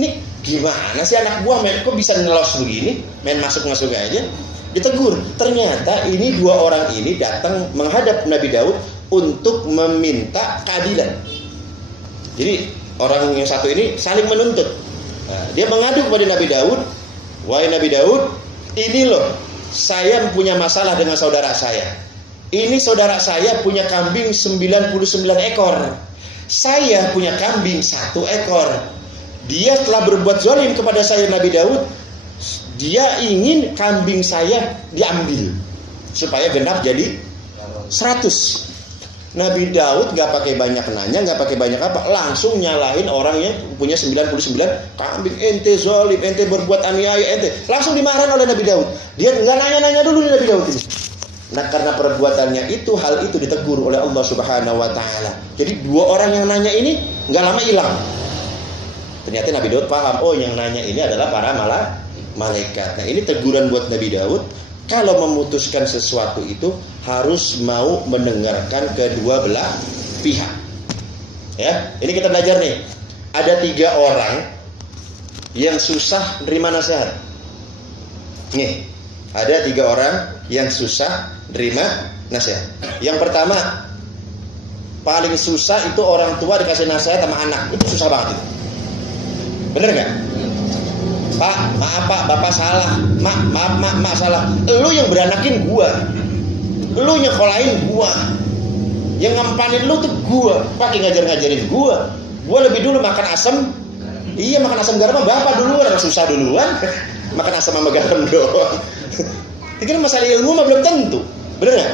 Nih gimana sih anak buah kok bisa ngelos begini, main masuk-masuk aja. Ditegur. Ternyata ini 2 orang ini datang menghadap Nabi Daud untuk meminta keadilan. Jadi orang yang satu ini saling menuntut. Nah, dia mengadu kepada Nabi Daud, wahai Nabi Daud, ini loh, saya punya masalah dengan saudara saya. Ini saudara saya punya kambing 99 ekor. Saya punya kambing 1 ekor. Dia telah berbuat zalim kepada saya Nabi Daud. Dia ingin kambing saya diambil supaya genap jadi 100. Nabi Daud nggak pakai banyak nanya, nggak pakai banyak apa, langsung nyalahin orang yang punya 99 kambing. Ente zalim, ente berbuat aniaya, ente. Langsung dimarahin oleh Nabi Daud. Dia nggak nanya-nanya dulu nih Nabi Daud ini. Nah, karena perbuatannya itu, hal itu ditegur oleh Allah Subhanahu wa taala. Jadi dua orang yang nanya ini nggak lama hilang. Ternyata Nabi Daud paham, oh yang nanya ini adalah para malaikat. Nah, ini teguran buat Nabi Daud. Kalau memutuskan sesuatu itu harus mau mendengarkan kedua belah pihak. Ya, ini kita belajar nih. Ada 3 orang yang susah nerima nasihat. Nih, ada 3 orang yang susah nerima nasihat. Yang pertama, paling susah itu orang tua dikasih nasihat sama anak. Itu susah banget itu. Bener nggak? Pak, maaf Pak, Bapak salah. Mak salah. Lu yang beranakin gua. Lu nyekolahin gua. Yang ngampanin lu tuh gua. Pakai ngajarin gua. Gua lebih dulu makan asam. Iya, makan asam garam Bapak duluan, orang susah duluan. Makan asam sama garam doang. Ini kan masalah ilmu mah belum tentu. Bener nggak?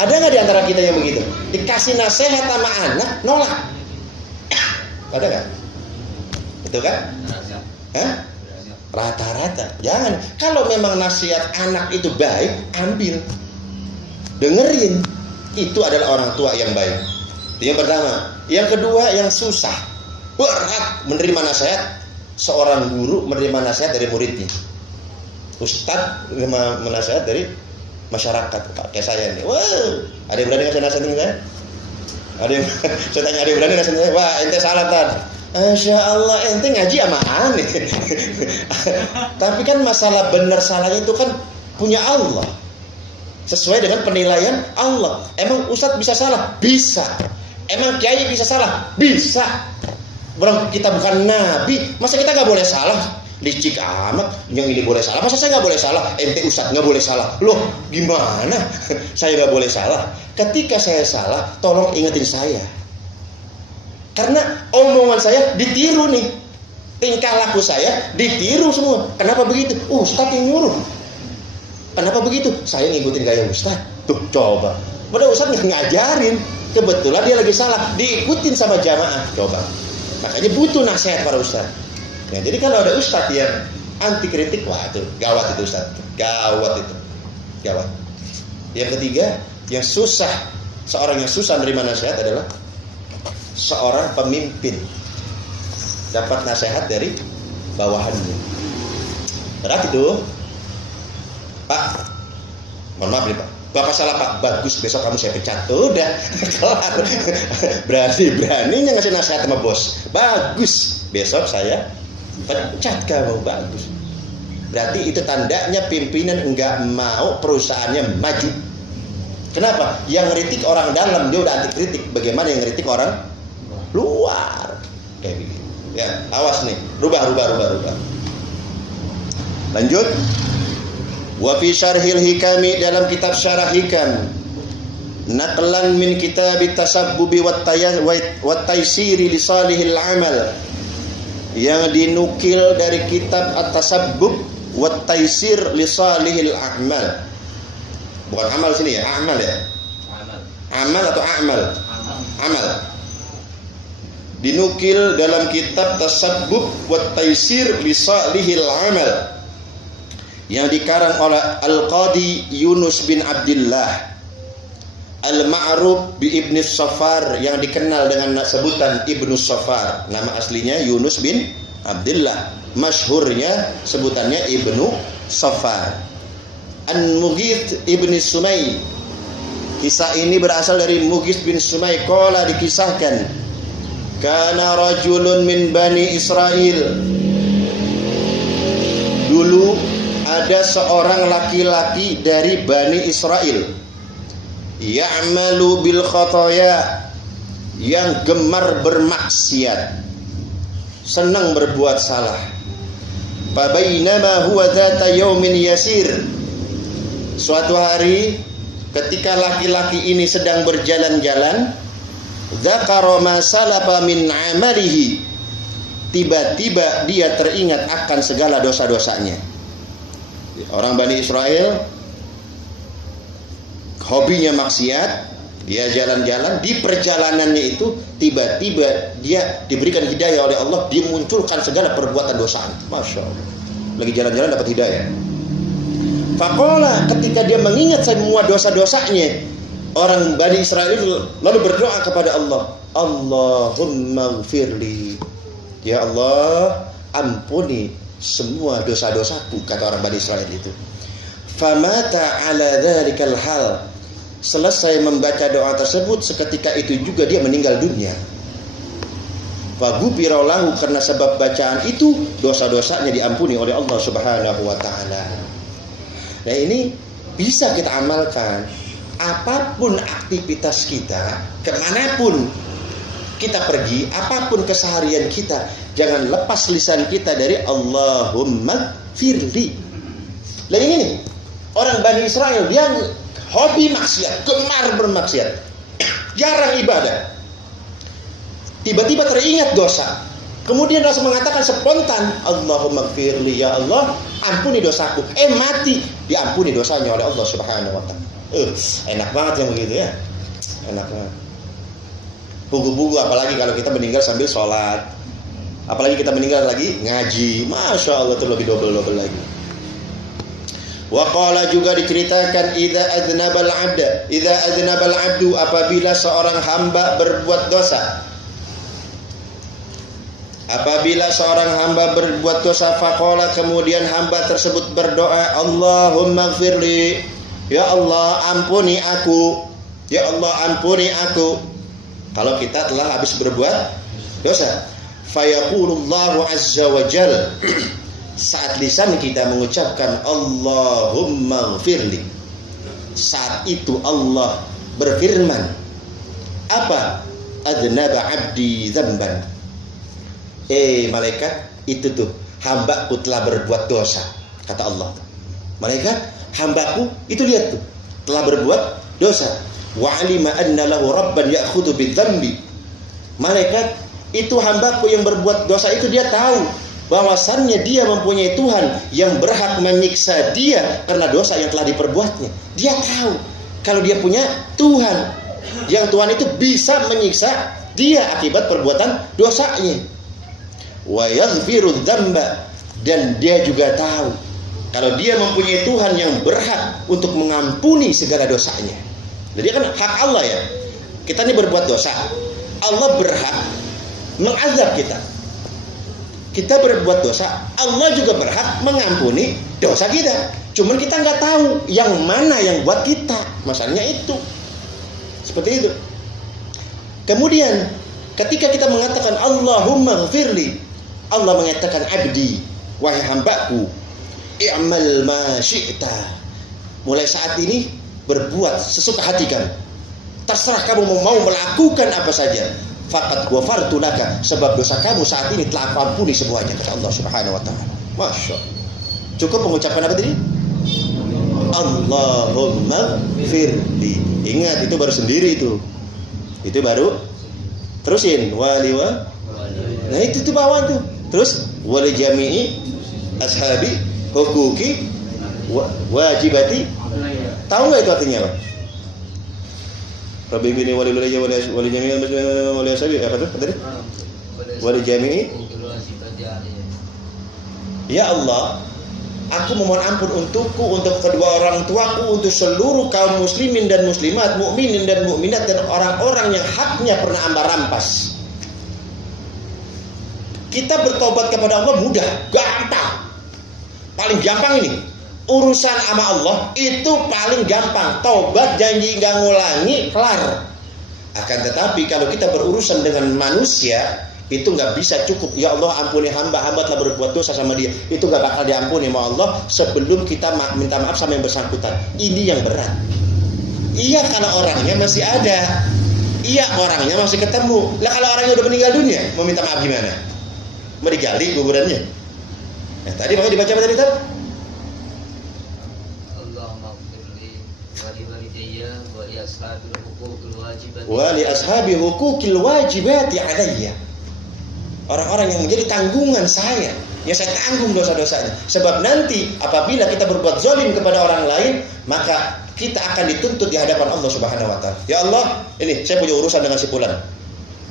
Ada nggak di antara kita yang begitu? Dikasih nasihat sama anak, nolak. Ada nggak? Itu kan? Hah? Rata-rata. Jangan. Kalau memang nasihat anak itu baik, ambil, dengerin. Itu adalah orang tua yang baik. Itu yang pertama. Yang kedua, yang susah, berat menerima nasihat. Seorang guru menerima nasihat dari muridnya. Ustadz menerima nasihat dari masyarakat. Kayak saya ini. Wah, ada yang berani ngasih nasihat ini saya? Ada yang saya tanya, ada yang berani nasihat saya? Wah, ente salah Tan. Masya Allah, ente ngaji sama aneh. Tapi kan masalah benar salahnya itu kan punya Allah, sesuai dengan penilaian Allah. Emang Ustadz bisa salah? Bisa. Emang Kiai bisa salah? Bisa. Bro, kita bukan Nabi, masa kita gak boleh salah? Licik amat, yang ini boleh salah, masa saya gak boleh salah? Ente Ustadz gak boleh salah. Loh, gimana? Saya gak boleh salah. Ketika saya salah, tolong ingetin saya. Karena omongan saya ditiru nih, tingkah laku saya ditiru semua. Kenapa begitu? Ustadz yang nyuruh. Kenapa begitu? Saya ngikutin gaya Ustadz. Tuh coba. Padahal Ustadz ngajarin. Kebetulan dia lagi salah, diikutin sama jamaah. Coba. Makanya butuh nasihat para Ustadz. Nah, jadi kalau ada Ustadz yang anti kritik, wah itu gawat itu Ustadz. Gawat itu. Gawat. Yang ketiga, yang susah, seorang yang susah menerima nasihat adalah seorang pemimpin dapat nasihat dari bawahannya. Berat itu. Pak, mohon maaf nih Pak, Bapak salah Pak. Bagus, besok kamu saya pecat. Udah kelar. Beraninya ngasih nasihat sama bos. Bagus, besok saya pecat kamu. Bagus. Berarti itu tandanya pimpinan enggak mau perusahaannya maju. Kenapa? Yang ngeritik orang dalam, dia udah anti kritik. Bagaimana yang ngeritik orang luar? Kayak gitu. Ya, awas nih. Rubah. Lanjut. Wa fi syarhil hikami, dalam kitab syarah hikam, naqlan min kitab at-tasabbubi wat taysiri li salihil amal, yang dinukil dari kitab at-tasabbub wat taysir li salihil amal. Bukan amal sini ya, amal ya. Amal atau amal? Amal. Dinukil dalam kitab Tasabbub wat Taysir li Salihil Amal, yang dikarang oleh Al-Qadi Yunus bin Abdullah Al-Ma'ruf bi Ibnu Safar, yang dikenal dengan sebutan Ibnu Safar. Nama aslinya Yunus bin Abdullah, masyhurnya sebutannya Ibnu Safar. An-Mughith ibn Sumay. Kisah ini berasal dari Mughith bin Sumay. Qala, dikisahkan, kana rajulun min Bani Israel. Dulu ada seorang laki-laki dari Bani Israel, ya'malu bil khataya, yang gemar bermaksiat, senang berbuat salah. Fa bainama huwa dzata yaumin yasir, suatu hari ketika laki-laki ini sedang berjalan-jalan, dzakara ma salafa min amalihi, tiba-tiba dia teringat akan segala dosa-dosanya. Orang Bani Israel hobinya maksiat, Dia jalan-jalan, di perjalanannya itu tiba-tiba dia diberikan hidayah oleh Allah, dimunculkan segala perbuatan dosa. Masya Allah. Lagi jalan-jalan dapat hidayah. Faqala, ketika dia mengingat semua dosa-dosanya, orang Bani Israel itu lalu berdoa kepada Allah, Allahumma gfirli, ya Allah ampuni semua dosa-dosaku, kata orang Bani Israel itu. Famata ala dzalikal hal, selesai membaca doa tersebut, seketika itu juga dia meninggal dunia. Faghufira lahu, karena sebab bacaan itu dosa-dosanya diampuni oleh Allah Subhanahu wa taala. Nah, ini bisa kita amalkan. Apapun aktivitas kita, kemanapun kita pergi, apapun keseharian kita, jangan lepas lisan kita dari Allahumma firli. Nah ini nih, orang Bani Israel yang hobi maksiat, gemar bermaksiat, jarang ibadah, tiba-tiba teringat dosa, kemudian langsung mengatakan spontan, Allahumma firli, ya Allah ampuni dosaku. Mati, diampuni dosanya oleh Allah Subhanahu wa ta'ala. Enak banget yang begitu ya, enak banget. Buku-buku, apalagi kalau kita meninggal sambil sholat, apalagi kita meninggal lagi ngaji, Masya Allah, itu lebih double lagi. Wa qala, juga diceritakan, idza aznabal abdu, apabila seorang hamba berbuat dosa, faqala, kemudian hamba tersebut berdoa, Allahumma gfirli, ya Allah ampuni aku, ya Allah ampuni aku. Kalau kita telah habis berbuat dosa, fayaqulullahu azza wa jal, saat lisan kita mengucapkan Allahumma gfirli, saat itu Allah berfirman, apa? Adnaba abdi dzamban, malaikat, itu tuh hambaku telah berbuat dosa, kata Allah. Malaikat, hambaku itu lihat tuh telah berbuat dosa. Wa alima anna lahu rabban ya'khudhu bidzambi, malaikat itu hambaku yang berbuat dosa itu, dia tahu bahwasannya dia mempunyai Tuhan yang berhak menyiksa dia karena dosa yang telah diperbuatnya. Dia tahu kalau dia punya Tuhan, yang Tuhan itu bisa menyiksa dia akibat perbuatan dosanya. Wa yaghfiru dzamba, dan dia juga tahu kalau dia mempunyai Tuhan yang berhak untuk mengampuni segala dosanya. Jadi kan hak Allah ya, kita ini berbuat dosa, Allah berhak mengazab kita. Kita berbuat dosa, Allah juga berhak mengampuni dosa kita. Cuman kita nggak tahu yang mana yang buat kita, masalahnya itu. Seperti itu. Kemudian ketika kita mengatakan Allahumma gfirli, Allah mengatakan abdi, wahai hambaku, i'mal ma syi'ta, mulai saat ini berbuat sesuka hati kamu, terserah kamu mau melakukan apa saja. Faqad ghafartu laka, sebab dosa kamu saat ini telah ampuni semuanya, kata Allah Subhanahu wa taala. Masya Allah. Cukup mengucapkan apa tadi? Allahumma firli. Ingat, itu baru sendiri itu baru. Terusin waliwa. Nah itu tuh bawah tuh. Terus wali jami'i ashabi hukuki wajibati. Tahu nggak itu artinya apa? Rabbi bini wali jami'i wali ashabi apa tuh tadi? Wali jami'i. Ya Allah, aku memohon ampun untukku, untuk kedua orang tuaku, untuk seluruh kaum muslimin dan muslimat, mukminin dan mukminat, dan orang-orang yang haknya pernah Amba rampas. Kita bertobat kepada Allah mudah, gampang. Paling gampang ini. Urusan sama Allah itu paling gampang. Tobat, janji nggak ngulangi, kelar. Akan tetapi kalau kita berurusan dengan manusia, itu nggak bisa cukup. Ya Allah ampuni hamba telah berbuat dosa sama dia. Itu nggak bakal diampuni sama Allah sebelum kita minta maaf sama yang bersangkutan. Ini yang berat. Iya kalau orangnya masih ada, iya orangnya masih ketemu. Lah kalau orangnya udah meninggal dunia, mau minta maaf gimana? Mau digali kuburannya? Nah, tadi mau dibaca apa tadi Tab? Wa li ashabi hukukil wajibati alayya. Orang-orang yang menjadi tanggungan saya, ya saya tanggung dosa-dosanya. Sebab nanti apabila kita berbuat zalim kepada orang lain, maka kita akan dituntut di hadapan Allah Subhanahu wa taala. Ya Allah, ini saya punya urusan dengan si fulan.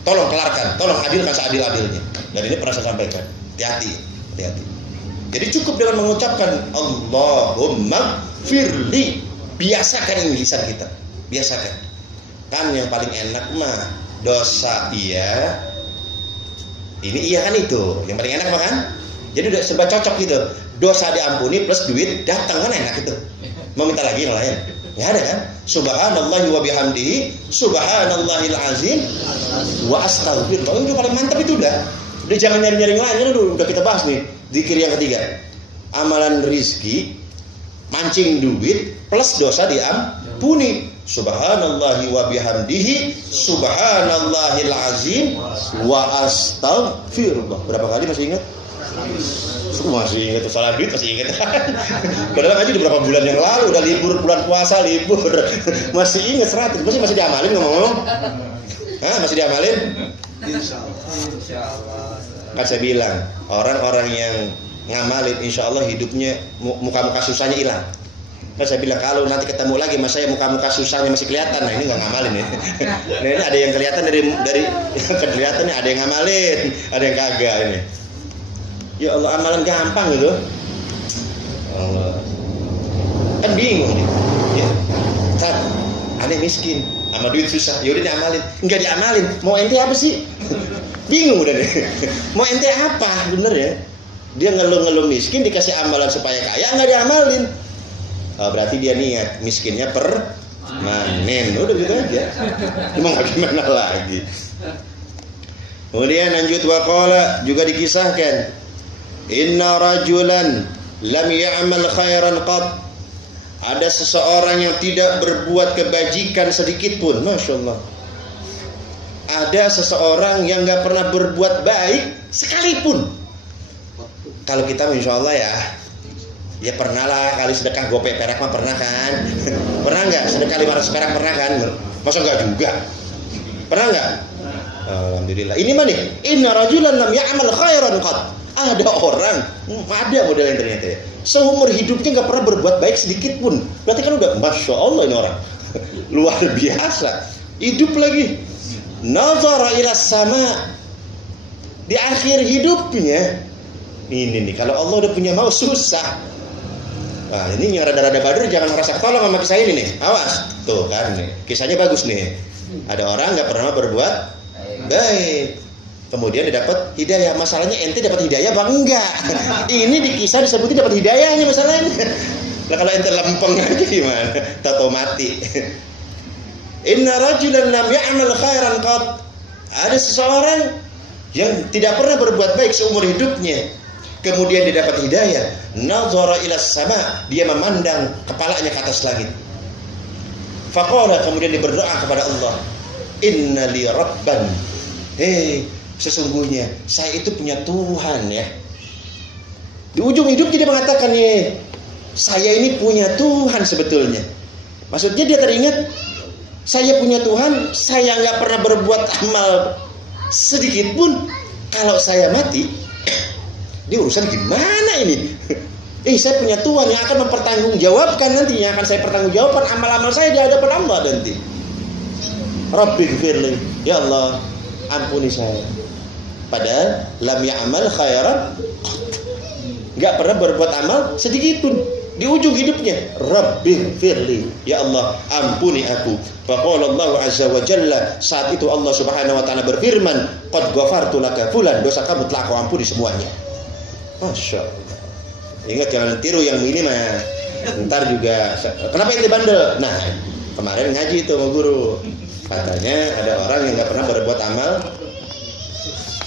Tolong kelarkan, tolong adilkan seadil-adilnya. Dan ini pernah saya sampaikan. Hati-hati. Jadi cukup dengan mengucapkan Allahumma firli. Biasakan ini lisan kita. Biasakan. Kan yang paling enak mah dosa iya. Ini iya kan itu. Yang paling enak mah kan? Jadi udah serba cocok gitu. Dosa diampuni plus duit datang kan enak itu. Mau minta lagi yang lain? Ya ada kan? Subhanallah wa bihamdihi, subhanallahil azim wa astaghfirullah. Udah paling mantap itu udah. Udah jangan nyari-nyari yang lain. Udah kita bahas nih. Zikir yang ketiga. Amalan rizki, mancing duit plus dosa diampuni. Subhanallahi wa bihamdihi, subhanallahil azim wa astaghfirullah. Berapa kali masih ingat? Masih ingat, salah duit masih ingat. Padahal aja udah berapa bulan yang lalu, udah libur bulan puasa, libur. Masih ingat 100, masih diamalin ngomong-ngomong. Hah, masih diamalin? Insyaallah. Kan saya bilang, orang-orang yang ngamalin insyaallah hidupnya muka-muka susahnya hilang. Kan saya bilang kalau nanti ketemu lagi mas saya muka-muka susahnya masih kelihatan. Nah, ini enggak ngamalin ya. Nah, ini ada yang kelihatan dari kelihatannya, ada yang ngamalin, ada yang kagak ini. Ya Allah, amalan gampang gitu. Allah. Kan bingung nih. Ya. Kan, aneh miskin, sama duit susah. Yaudah diamalin. Enggak diamalin. Mau ente apa sih? Bingung udah deh. Mau ente apa? Bener ya? Dia ngeluh-ngeluh miskin dikasih amalan supaya kaya, enggak diamalin. Oh, berarti dia niat miskinnya permanen. Udah gitu aja. Emang bagaimana lagi? Kemudian lanjut waqala juga dikisahkan. Inna rajulan lam ya'mal khairan qat. Ada seseorang yang tidak berbuat kebajikan sedikit pun. Masya Allah. Ada seseorang yang gak pernah berbuat baik sekalipun. Kalau kita insya Allah ya pernah lah kali sedekah gopek perak mah pernah kan? Pernah nggak sedekah 500 perak pernah kan? Masa nggak juga? Pernah nggak? Alhamdulillah. Ini mana? Inna rajulan lam ya'mal khairan qat. Ada orang, ada model yang ternyata ya, seumur hidupnya nggak pernah berbuat baik sedikit pun. Berarti kan udah masya Allah ini orang luar biasa. Hidup lagi. Nazara ila sama. Di akhir hidupnya ini nih kalau Allah udah punya mau susah. Wah, ini yang rada-rada badur jangan merasa tolong sama kisah ini nih. Awas. Tuh kan nih. Kisahnya bagus nih. Ada orang nggak pernah berbuat baik. Kemudian dia dapat hidayah. Masalahnya ente dapat hidayah apa enggak? Ini di kisah disebutin dapat hidayahnya masalahnya. Nah kalau ente lempeng aja gimana? Tato mati. Inna rajulan lam ya'mal khairan qat. Ada seseorang yang tidak pernah berbuat baik seumur hidupnya. Kemudian dia dapat hidayah. Nazara ila sama. Dia memandang kepalanya ke atas langit. Faqala, kemudian dia berdoa kepada Allah. Inna li rabban. Sesungguhnya saya itu punya Tuhan ya. Di ujung hidupnya dia mengatakan saya ini punya Tuhan sebetulnya. Maksudnya dia teringat saya punya Tuhan, saya nggak pernah berbuat amal sedikit pun. Kalau saya mati, dia urusan gimana ini? Saya punya Tuhan yang akan mempertanggungjawabkan nanti, yang akan saya pertanggungjawabkan amal-amal saya di hadapan Allah nanti. Rabbighfirli, ya Allah ampuni saya. Padahal lam ya'mal khairan, enggak pernah berbuat amal sedikit pun. Di ujung hidupnya, Rabbighfirli, ya Allah ampuni aku. Faqala Allah azza wa jalla, saat itu Allah Subhanahu wa taala berfirman, qad ghafartu laka fulan, dosa kamu telah aku ampuni semuanya. Masya Allah. Ingat jangan tiru yang ini mah. Ntar juga kenapa ente bandel? Nah, kemarin ngaji itu sama guru. Katanya ada orang yang enggak pernah berbuat amal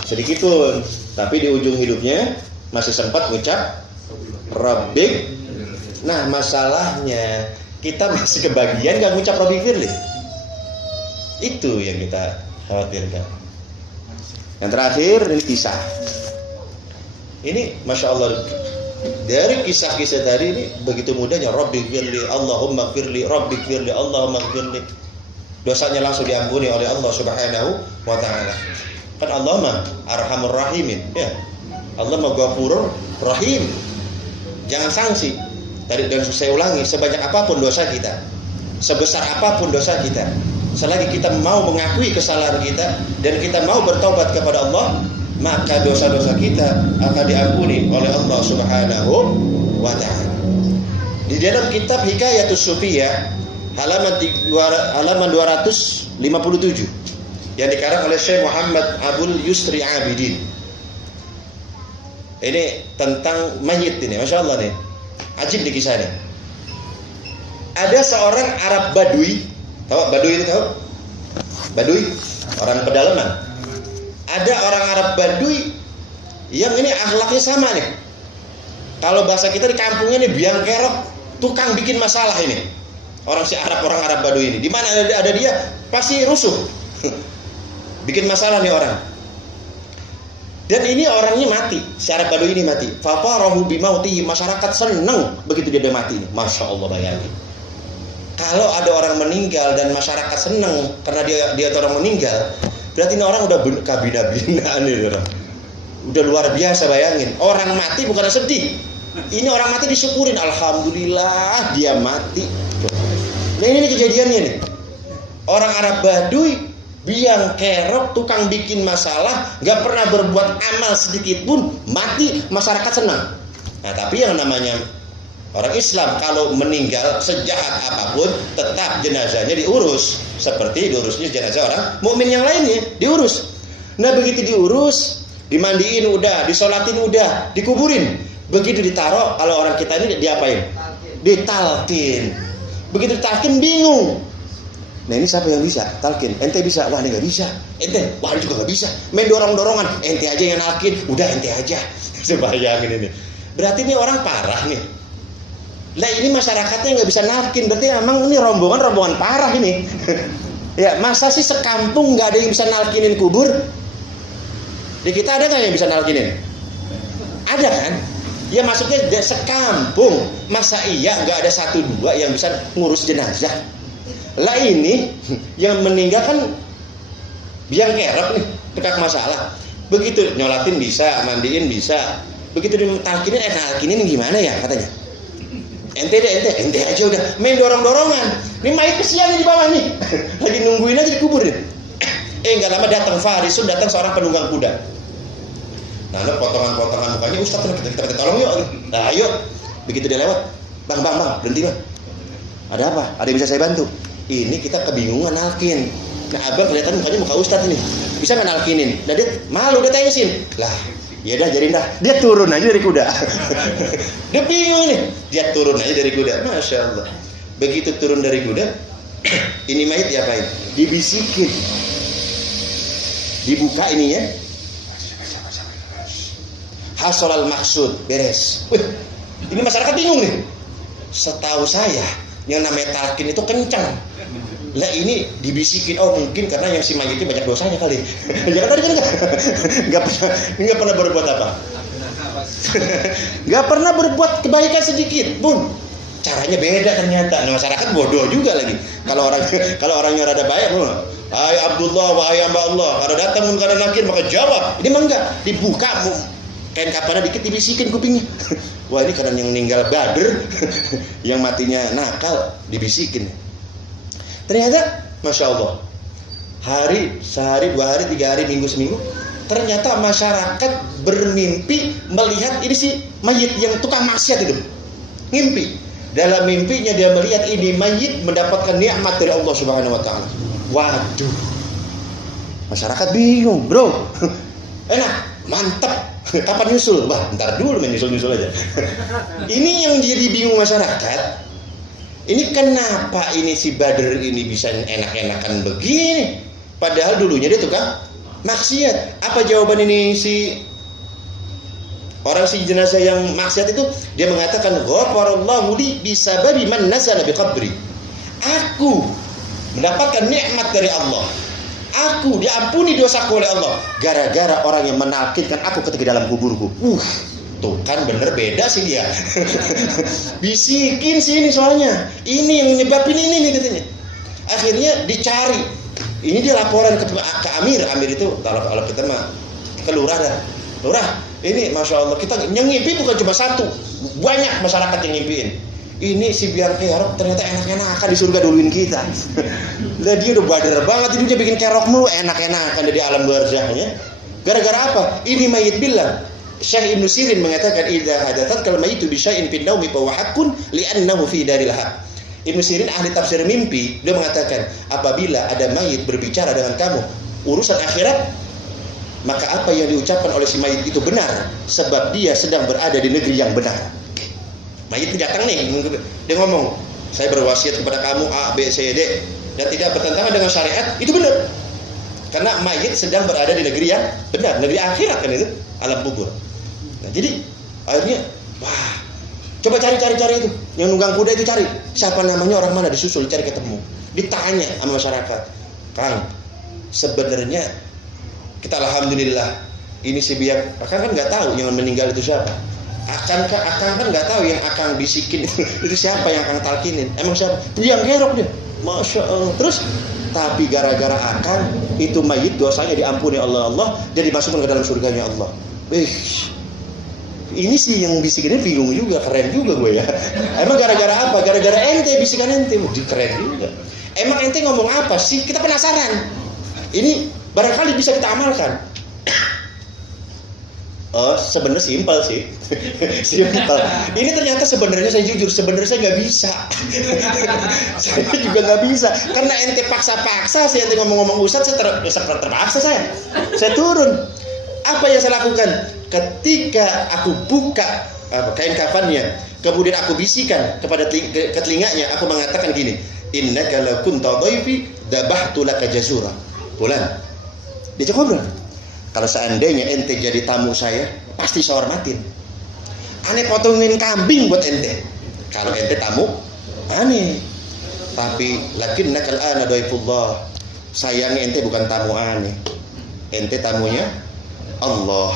sedikit pun, tapi di ujung hidupnya masih sempat mengucap Rabbik. Nah masalahnya kita masih kebagian gak mengucap Rabbighfirli. Itu yang kita khawatirkan. Yang terakhir ini kisah. Ini masya Allah, dari kisah-kisah tadi ini begitu mudahnya. Rabbighfirli, Allahumma gfirli, Rabbighfirli, Allahumma gfirli. Dosanya langsung diampuni oleh Allah Subhanahu wa ta'ala. Kan Allah mah arhamur rahimin ya. Allah mah ghafurur rahim. Jangan sanksi. Dan saya ulangi, sebanyak apapun dosa kita, sebesar apapun dosa kita, selagi kita mau mengakui kesalahan kita dan kita mau bertobat kepada Allah, maka dosa-dosa kita akan diampuni oleh Allah Subhanahu wa ta'ala. Di dalam kitab Hikayatus Sufiyah halaman 257 yang dikarang oleh Syekh Muhammad Abdul Yusri Abidin. Ini tentang mayit ini, Masya Allah nih. Ajib nih kisahnya. Ada seorang Arab Badui. Tahu Badui itu tahu? Badui, orang pedalaman. Ada orang Arab Badui yang ini akhlaknya sama nih. Kalau bahasa kita di kampungnya nih biang kerok, tukang bikin masalah ini. Orang Arab Badui ini. Di mana ada dia pasti rusuh. Bikin masalah nih orang. Dan ini orangnya mati, si Arab Badui ini mati. Fafarahu bimautihi, masyarakat senang begitu dia udah mati. Masya Allah, bayangin. Kalau ada orang meninggal dan masyarakat senang karena dia orang meninggal, berarti ini orang udah kabina-binaan nih orang. Udah luar biasa, bayangin. Orang mati bukan sedih. Ini orang mati disyukurin, alhamdulillah dia mati. Nah ini kejadiannya nih. Orang Arab Badui biang kerok, tukang bikin masalah, gak pernah berbuat amal sedikit pun, mati, masyarakat senang. Nah tapi yang namanya orang Islam kalau meninggal sejahat apapun, tetap jenazahnya diurus seperti diurusnya jenazah orang mukmin yang lainnya, diurus. Nah begitu diurus, dimandiin udah, disolatin udah, dikuburin. Begitu ditaruh, kalau orang kita ini diapain? Ditalkin. Begitu ditalkin bingung. Nah ini siapa yang bisa talkin? Ente bisa? Wah ini gak bisa. Ente? Wah ini juga gak bisa. Main dorong-dorongan. Ente aja yang nalkin. Udah ente aja. Sebayangin ini. Berarti ini orang parah nih. Lah ini masyarakatnya gak bisa nalkin. Berarti emang ini rombongan parah ini. Ya masa sih sekampung gak ada yang bisa nalkinin kubur? Di kita ada gak yang bisa nalkinin? Ada kan? Ya maksudnya sekampung. Masa iya gak ada 1-2 yang bisa ngurus jenazah? Lah ini yang meninggal kan biang kerok nih, tukang masalah. Begitu nyolatin bisa, mandiin bisa. Begitu ditalkinin, nalkinin gimana ya katanya? Ente aja udah main dorong-dorongan. Ini mayat kesian di bawah nih. Lagi nungguin aja dikubur nih. Enggak lama datang Farisun, datang seorang penunggang kuda. Nah, ada potongan-potongan mukanya, Ustaz kita tolong yuk. Nah, ayo. Begitu dia lewat, bang, berhenti bang. Ada apa? Ada yang bisa saya bantu? Ini kita kebingungan nalkin. Nah abang kelihatan mukanya muka Ustadz ini, bisa nggak nalkinin? Nah dia malu, dia tensin. Lah, ya udah jadi dah. Dia turun aja dari kuda. Dia bingung nih. Dia turun aja dari kuda. Masya Allah. Begitu turun dari kuda, ini mayit diapain? Dibisikin. Dibuka ininya. Hasolal maksud, beres. Wih, ini masyarakat bingung nih. Setahu saya, yang namanya talkin itu kencang. Lah ini dibisikin, oh mungkin karena yang si mayit itu banyak dosanya kali. Jangan tadi kan nggak pernah berbuat apa. Nggak pernah berbuat kebaikan sedikit pun. Caranya beda ternyata. Nah, masyarakat bodoh juga lagi. Kalau orangnya rada baik, hai Abdullah, wahai hamba Allah, kalau datang munkar dan nakir maka jawab. Ini mah enggak, dibuka kain kapannya dikit dibisikin kupingnya. Wah ini karena yang meninggal Badr, yang matinya nakal dibisikin. Ternyata Masya Allah, sehari, 2 hari, 3 hari, minggu, seminggu, ternyata masyarakat bermimpi melihat ini si mayit yang tukang maksiat itu. Ngimpi. Dalam mimpinya dia melihat ini mayit mendapatkan nikmat dari Allah Subhanahu wa taala. Waduh. Masyarakat bingung, bro. Enak, mantap. Kapan nyusul? Bah, ntar dulu nyusul aja. Ini yang jadi bingung masyarakat. Ini kenapa ini si Badr ini bisa enak-enakan begini? Padahal dulunya dia tukang maksiat. Apa jawaban ini si orang si jenazah yang maksiat itu? Dia mengatakan, ghafarallahu li bisababi man nazala bi qabri. Aku mendapatkan nikmat dari Allah. Aku diampuni dosaku oleh Allah gara-gara orang yang menalkinkan aku ketika dalam kuburku. Tuh kan bener beda sih dia. Bisikin sih ini soalnya. Ini yang menyebabkan ini nih katanya. Akhirnya dicari. Ini dia laporan ke Amir. Amir itu kalau kita mah ke lurah dah. Lurah, ini Masya Allah kita yang ngimpi bukan cuma satu. Banyak masyarakat yang ngimpiin. ini si biang kerok ternyata enak-enakan di surga duluin kita. Lah dia udah badar banget, dia bikin kerok mulu, enak-enakan di alam barzahnya. Gara-gara apa? Ini mayit bilang. Syekh Ibnu Sirin mengatakan idza hadathat kal mayitu bi syai'in fi naumi fa huwa haqqun li'annahu fi daril haq. Ibnu Sirin ahli tafsir mimpi, dia mengatakan apabila ada mayit berbicara dengan kamu urusan akhirat, maka apa yang diucapkan oleh si mayit itu benar sebab dia sedang berada di negeri yang benar. Mayit datang nih, dia ngomong, saya berwasiat kepada kamu A, B, C, D dan tidak bertentangan dengan syariat, itu benar. Karena mayit sedang berada di negeri yang benar, negeri akhirat kan itu, alam kubur. Nah, jadi akhirnya wah, coba cari itu yang nunggang kuda itu, cari siapa namanya, orang mana, disusul cari ketemu, ditanya sama masyarakat, Kang, sebenarnya kita alhamdulillah ini si biang akang kan nggak tahu yang meninggal itu siapa, akang kan nggak tahu yang akang bisikin itu siapa, yang akang talkinin emang siapa, yang kerok dia, masya Allah. Terus tapi gara-gara akang itu mayit dosanya diampuni Allah dan dimasukkan ke dalam surganya Allah. Ini sih yang bisikinnya bingung juga, keren juga gue ya. Emang gara-gara apa? Gara-gara ente, bisikan ente. Keren juga. Emang ente ngomong apa sih? Kita penasaran. Ini barangkali bisa kita amalkan. Oh, sebenarnya simpel sih. Simpel. Ini ternyata sebenarnya saya jujur, sebenarnya saya nggak bisa. Saya juga nggak bisa. Karena ente paksa-paksa, saya ente ngomong-ngomong Ustaz, saya terpaksa saya turun. Apa yang saya lakukan? Ketika aku buka kain kafannya, kemudian aku bisikan kepada ke telinganya, aku mengatakan gini, innaka law kunta dhaifi dabahtu laka jazura. Bulan. Dia cakap, kalau seandainya ente jadi tamu saya, pasti saya hormatin. Aneh potongin kambing buat ente. Kalau ente tamu, aneh. Tapi lakinnaka al-ana dhaifullah. Sayangnya ente bukan tamu aneh. Ente tamunya Allah.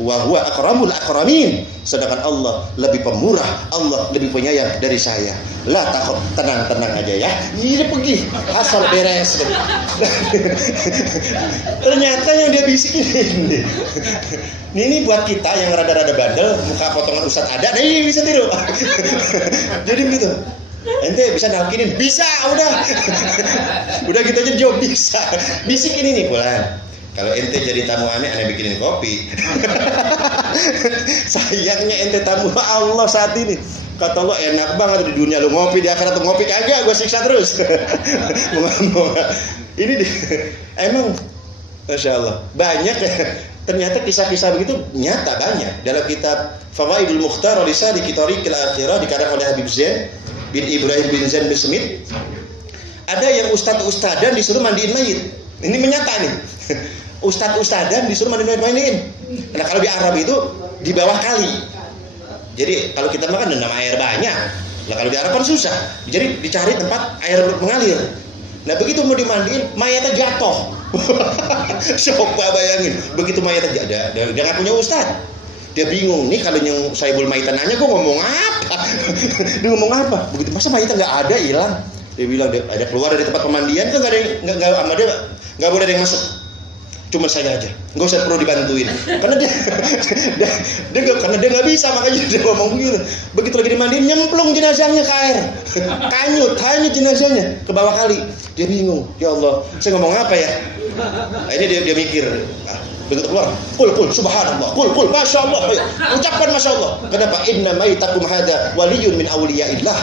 Wa huwa akramul akramin. Sedangkan Allah lebih pemurah, Allah lebih penyayang dari saya. Lah takut, tenang aja ya. Ini pergi, asal beres. Ternyata yang dia bisikin ini buat kita yang rada-rada bandel, muka potongan Ustaz ada, nah ini bisa tiru. Jadi begitu. Ente bisa nakinin, bisa, udah gitu aja jawab, bisa. Bisikin ini Bulan. Kalau ente jadi tamu aneh bikinin kopi. Sayangnya ente tamu Allah saat ini. Kata Allah enak banget di dunia lu ngopi, di akhirat lu ngopi kagak, gue siksa terus. Ini emang Masya Allah banyak ya. Ternyata kisah-kisah begitu nyata banyak dalam kitab Fawaidul Mukhtar Risali Tariqil Akhirah dikarang oleh Habib Zain bin Ibrahim bin Zain bin Smith. Ada yang ustad-ustadan disuruh mandiin mayit. Ini menyata nih. Ustad-ustadan disuruh mandiin. Nah kalau di Arab itu di bawah kali. Jadi kalau kita makan dengan air banyak. Nah kalau di Arab kan susah. Jadi dicari tempat air mengalir. Nah begitu mau dimandiin, mayatnya jatuh. Coba bayangin, begitu mayatnya dia nggak punya ustad. Dia bingung nih kalau yang Saibul Maitan nanya, gue ngomong apa? Dia ngomong apa? Begitu masa mayatnya nggak ada, hilang. Dia bilang ada keluar dari tempat pemandian kan nggak sama dia nggak boleh ada yang masuk. Cuma saya aja, nggak usah perlu dibantuin. Karena dia nggak bisa, makanya dia ngomong begitu. Begitu lagi dimandiin, nyemplung jenazahnya ke air, hanyut jenazahnya ke bawah kali. Dia bingung, ya Allah, saya ngomong apa ya? Nah, ini dia mikir. Begitu keluar, kul subhanallah, kul masya Allah, ucapkan masya Allah. Kenapa? Inna mayitakum hada waliyun min awliyaillah.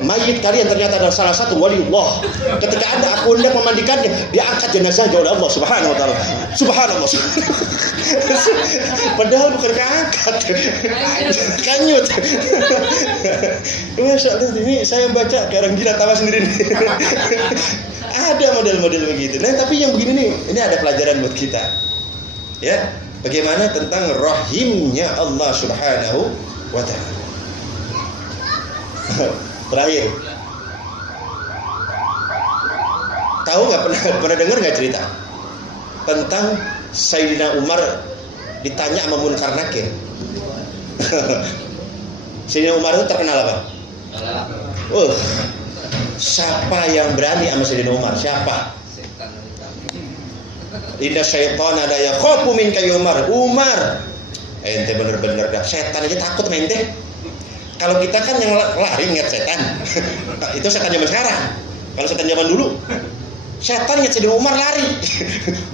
Mayit kalian ternyata adalah salah satu waliullah. Ketika aku hendak memandikannya, dia angkat jenazahnya oleh Allah subhanahu wa ta'ala. Subhanallah. Padahal bukan keangkat, kanyut. Masya Allah, ini saya baca kayak orang gila tawa sendiri. Ada model-model begitu. Nah tapi yang begini nih, ini ada pelajaran buat kita. Ya, bagaimana tentang rahimnya Allah Subhanahu wa ta'ala. Terakhir, tahu nggak pernah dengar nggak cerita tentang Sayyidina Umar ditanya sama Munkar Nakir? Sayyidina Umar itu terkenal apa? Siapa yang berani sama Sayyidina Umar? Siapa? Inna syaitan ada ya khofu minka ya Umar. Ente bener-bener dah setan aja takut sama ente. Kalau kita kan yang lari ingat setan. Itu setan zaman sekarang. Kalau setan zaman dulu, setan ingat Sayyidina Umar lari.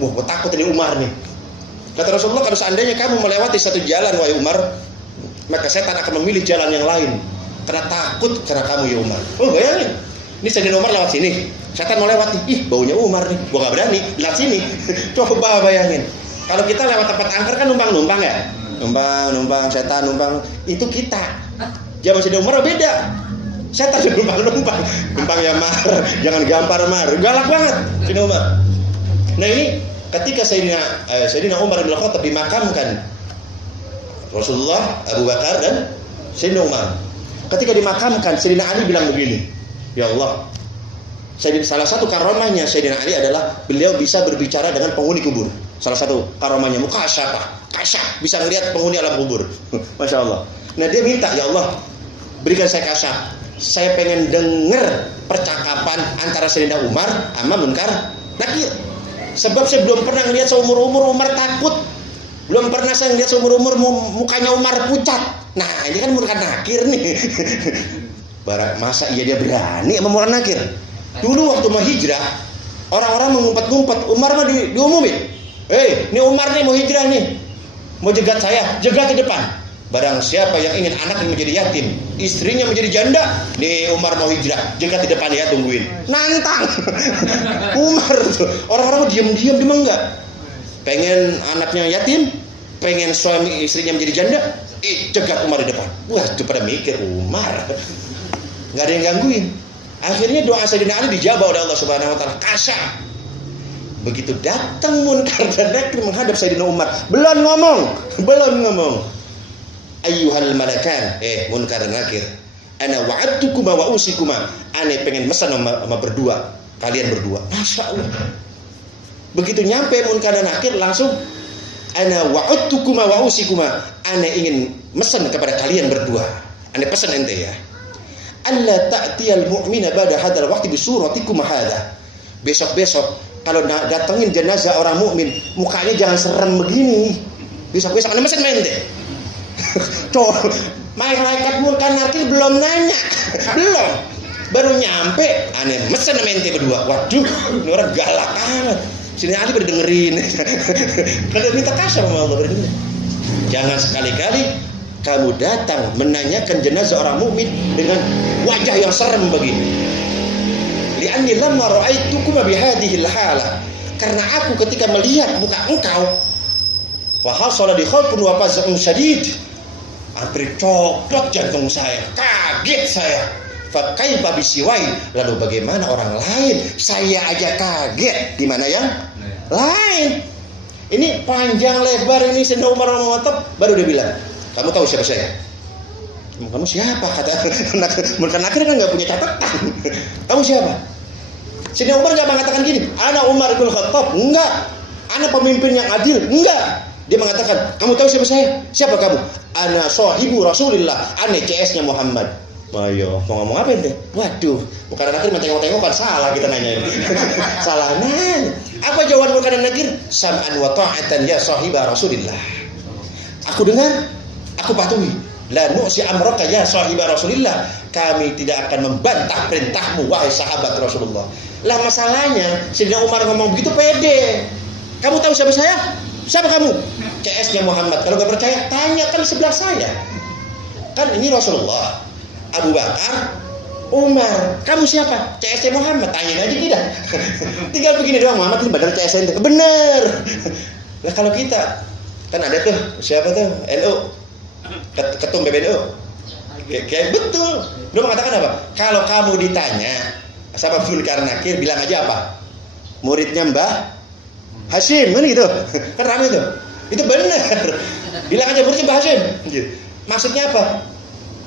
Wah, gue takut ini Umar nih. Kata Rasulullah, kalau seandainya kamu melewati satu jalan, wahai Umar, maka setan akan memilih jalan yang lain. Karena takut karena kamu ya Umar. Oh, bayangin. Ini Sayyidina Umar lewat sini. Setan mau lewat nih. Ih, baunya Umar nih. Gua gak berani lewat sini. Coba bayangin. Kalau kita lewat tempat angker kan numpang-numpang ya. Numpang, setan numpang. Itu kita. Zaman Sayyidina Umar beda. Setan numpang-numpang. Numpang ya Mar. Jangan gampar Mar. Galak banget Sayyidina Umar. Nah ini ketika Sayyidina Umar bin Khattab dimakamkan Rasulullah, Abu Bakar dan Sayyidina Umar. Ketika dimakamkan, Sayyidina Ali bilang begini, ya Allah, salah satu karomahnya Sayyidina Ali adalah beliau bisa berbicara dengan penghuni kubur. Salah satu karomahnya, kasyaf, bisa melihat penghuni alam kubur. Masya Allah. Nah dia minta, ya Allah, berikan saya kasyaf. Saya pengen dengar percakapan antara Sayyidina Umar sama Munkar Nakir. Sebab saya belum pernah lihat seumur-umur Umar takut. Belum pernah saya lihat seumur-umur mukanya Umar pucat. Nah ini kan Munkar Nakir nih. Masa iya dia berani sama Munkar Nakir? Dulu waktu mau hijrah, orang-orang mengumpet-ngumpet, Umar mah diumumin. Ini Umar nih mau hijrah nih, mau jegat saya, jegat di depan. Barang siapa yang ingin anaknya menjadi yatim, istrinya menjadi janda, nih Umar mau hijrah, jegat di depan ya, tungguin. Nantang. Umar tuh, orang-orang diam-diam dia enggak. Pengen anaknya yatim, pengen suami istrinya menjadi janda, jegat Umar di depan. Wah, itu pada mikir Umar. Enggak ada yang gangguin. Akhirnya doa Sayyidina Ali dijawab oleh Allah Subhanahu wa taala. Kasyaf. Begitu datang Munkar dan Nakir menghadap Sayyidina Umar, belum ngomong. Ayyuhal malakan, Munkar dan Nakir, ana wa'adtukuma wa usikuma. Ane pengen pesan sama berdua, kalian berdua. Masya Allah. Begitu nyampe Munkar dan Nakir langsung, ana wa'adtukuma wa usikuma. Ane ingin pesan kepada kalian berdua. Ane pesan ente ya. Allah ta'tiyal mu'mina ba'da hadal waqti bi suratikum hadha. Besok-besok kalau datengin jenazah orang mukmin, mukanya jangan serem begini. Besok-besok ane mesen main deh. Tuh, malaikat Munkar Nakir belum nanya. Belum. Baru nyampe, ane mesen main deh berdua. Waduh, ini orang galak banget. Sini Ali pada dengerin. Kalau minta kasih sama Allah berdengar. Jangan sekali-kali kamu datang menanyakan jenazah orang mukmin dengan wajah yang serem begini. Li'anni lamma ra'aitukum bihadhil halah. Karena aku ketika melihat muka engkau, fa hasala di khalqun wa faz'un syadid. Hampir copot jantung saya, kaget saya. Fa kaifa bisiwai? Lalu bagaimana orang lain? Saya aja kaget, gimana yang lain? Ini panjang lebar ini Sayyidina Umar mengotop, baru dia bilang, kamu tahu siapa saya? Kamu siapa? Kata Munkar Nakir kan nggak punya catatan. Kamu siapa? Sayyidina Umar nggak mengatakan gini, ana Umar bin Khattab, enggak. Ana pemimpin yang adil, enggak. Dia mengatakan, kamu tahu siapa saya? Siapa kamu? Ana sahibu Rasulillah, ana CS-nya Muhammad. Ayo, mau ngomong apa ente? Waduh, Munkar Nakir tengok-tengokan, salah kita nanya ini. Salah nanya. Apa jawaban Munkar Nakir? Sam'an wa ta'atan ya sahiba Rasulillah. Aku dengar, aku patuhi. La nu'si amraka ya sahiba Rasulillah. Kami tidak akan membantah perintahmu wahai sahabat Rasulullah. Lah masalahnya Sayyidina Umar ngomong begitu pede. Kamu tahu siapa saya? Siapa kamu? CS-nya Muhammad. Kalau gak percaya, tanyakan sebelah saya. Kan ini Rasulullah, Abu Bakar, Umar. Kamu siapa? CS-nya Muhammad. Tanyain aja kita. Tinggal begini doang, Muhammad ini benar CS-nya. Bener. Lah kalau kita kan ada tuh siapa tuh NU, ketum PBNU. Kayak betul. Dia mengatakan apa? Kalau kamu ditanya sama Munkar Nakir, bilang aja apa? Muridnya Mbah Hashim, kan gitu. Kan ramai tuh. Itu benar. Bilang aja muridnya Mbah Hashim. Maksudnya apa?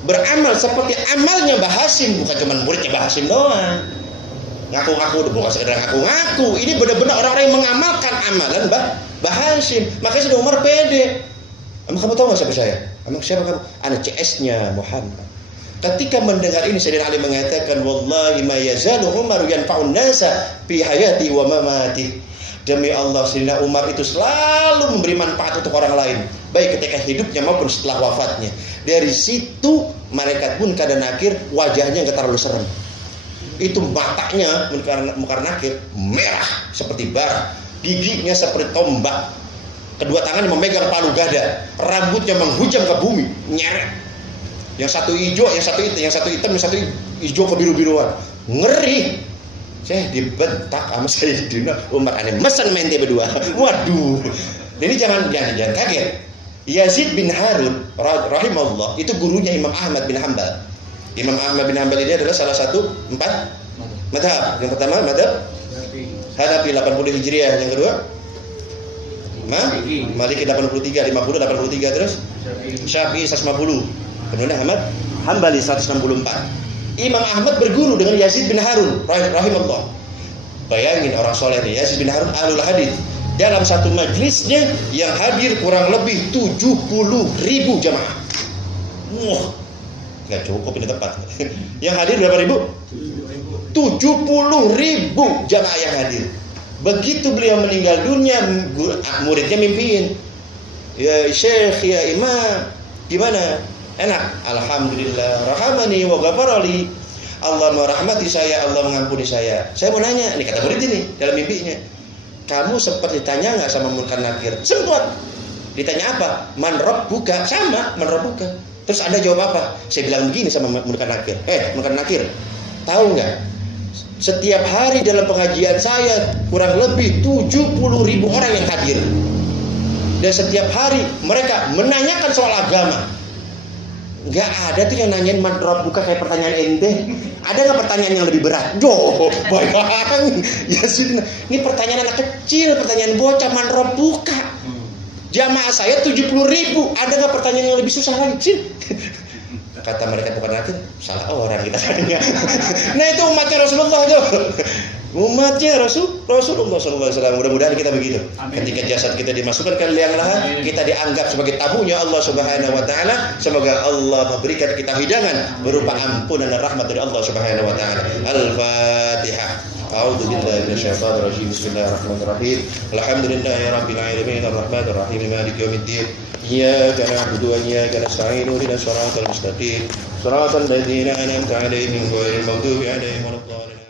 Beramal seperti amalnya Mbah Hashim, bukan cuma muridnya Mbah Hashim doang. Ngaku-ngaku, bukan sekedar ngaku-ngaku. Ini benar-benar orang-orang yang mengamalkan amalan Mbah Hashim. Makanya Sayyidina Umar pede. Emang kamu tahu nggak siapa saya? Emang siapa kamu? Anak CS-nya Muhammad. Ketika mendengar ini Sayyidina Ali mengatakan, wallahi ma yazalu Umar yanfa'un nasa fi hayati wa mamati. Demi Allah, Sayyidina Umar itu selalu memberi manfaat untuk orang lain, baik ketika hidupnya maupun setelah wafatnya. Dari situ malaikat Munkar dan Nakir wajahnya nggak terlalu serem. Itu matanya Munkar Nakir merah seperti bara, giginya seperti tombak, kedua tangannya memegang palu gada, rambutnya menghujam ke bumi, nyeret. Yang satu hijau, yang satu hitam, yang satu hijau kebiru-biruan, ngeri. Saya dibentak sama Sayyidina Umar, aneh mesen mente berdua. Waduh, jadi jangan kaget. Yazid bin Harun rahimahullah itu gurunya Imam Ahmad bin Hanbal. Imam Ahmad bin Hanbal ini adalah salah satu 4 mazhab. Yang pertama mazhab Hanafi 80 Hijriah, yang kedua Maliki 83, 50 83, terus Syafi'i 150, kemudian Ahmad Hambali 164. Imam Ahmad berguru dengan Yazid bin Harun rahimahullah. Bayangin orang soleh nih, Yazid bin Harun ahlul hadis. Dalam satu majlisnya yang hadir kurang lebih 70.000 jamaah. Wah, nggak cukup ini tempat. Yang hadir berapa ribu? 70.000 jamaah yang hadir. Begitu beliau meninggal dunia, muridnya mimpiin, ya Syekh, ya Imam, gimana? Enak, alhamdulillah, rahamani wa ghafarali. Allah merahmati saya, Allah mengampuni saya. Saya mau nanya, ini kata murid ini dalam mimpinya, kamu sempat ditanya nggak sama Munkar Nakir? Sempat. Ditanya apa? Man rabbuka? Sama, man rabbuka. Terus Anda jawab apa? Saya bilang begini sama Munkar Nakir. Munkar Nakir, tahu nggak? Setiap hari dalam pengajian saya kurang lebih 70.000 orang yang hadir. Dan setiap hari mereka menanyakan soal agama. Nggak ada tuh yang nanyain man rabbuka kayak pertanyaan ente. Ada nggak pertanyaan yang lebih berat? Bayang. Ya sih, ini pertanyaan anak kecil, pertanyaan bocah, man rabbuka. Jamaah saya 70.000. Ada nggak pertanyaan yang lebih susah lagi sih? Kata mereka bukan Nakir, salah orang kita tanya. Nah itu umatnya Rasulullah tuh. Umatnya Rasulullah SAW. Mudah-mudahan kita begitu. Amin. Ketika jasad kita dimasukkan ke liang lahat, kita dianggap sebagai tamunya Allah Subhanahu wa taala. Semoga Allah memberikan kita hidangan berupa ampunan dan rahmat dari Allah Subhanahu wa taala. Al-Fatihah. A'udzu billahi minasyaitonir rajim. Bismillahirrahmanirrahim. Alhamdulillahirabbil alamin arrahmanir rahim maliki yaumiddin. Iyyaka na'budu wa iyyaka nasta'in ihdinas siratal mustaqim. Shiratal ladzina an'amta 'alaihim ghairil maghdubi 'alaihim waladdallin.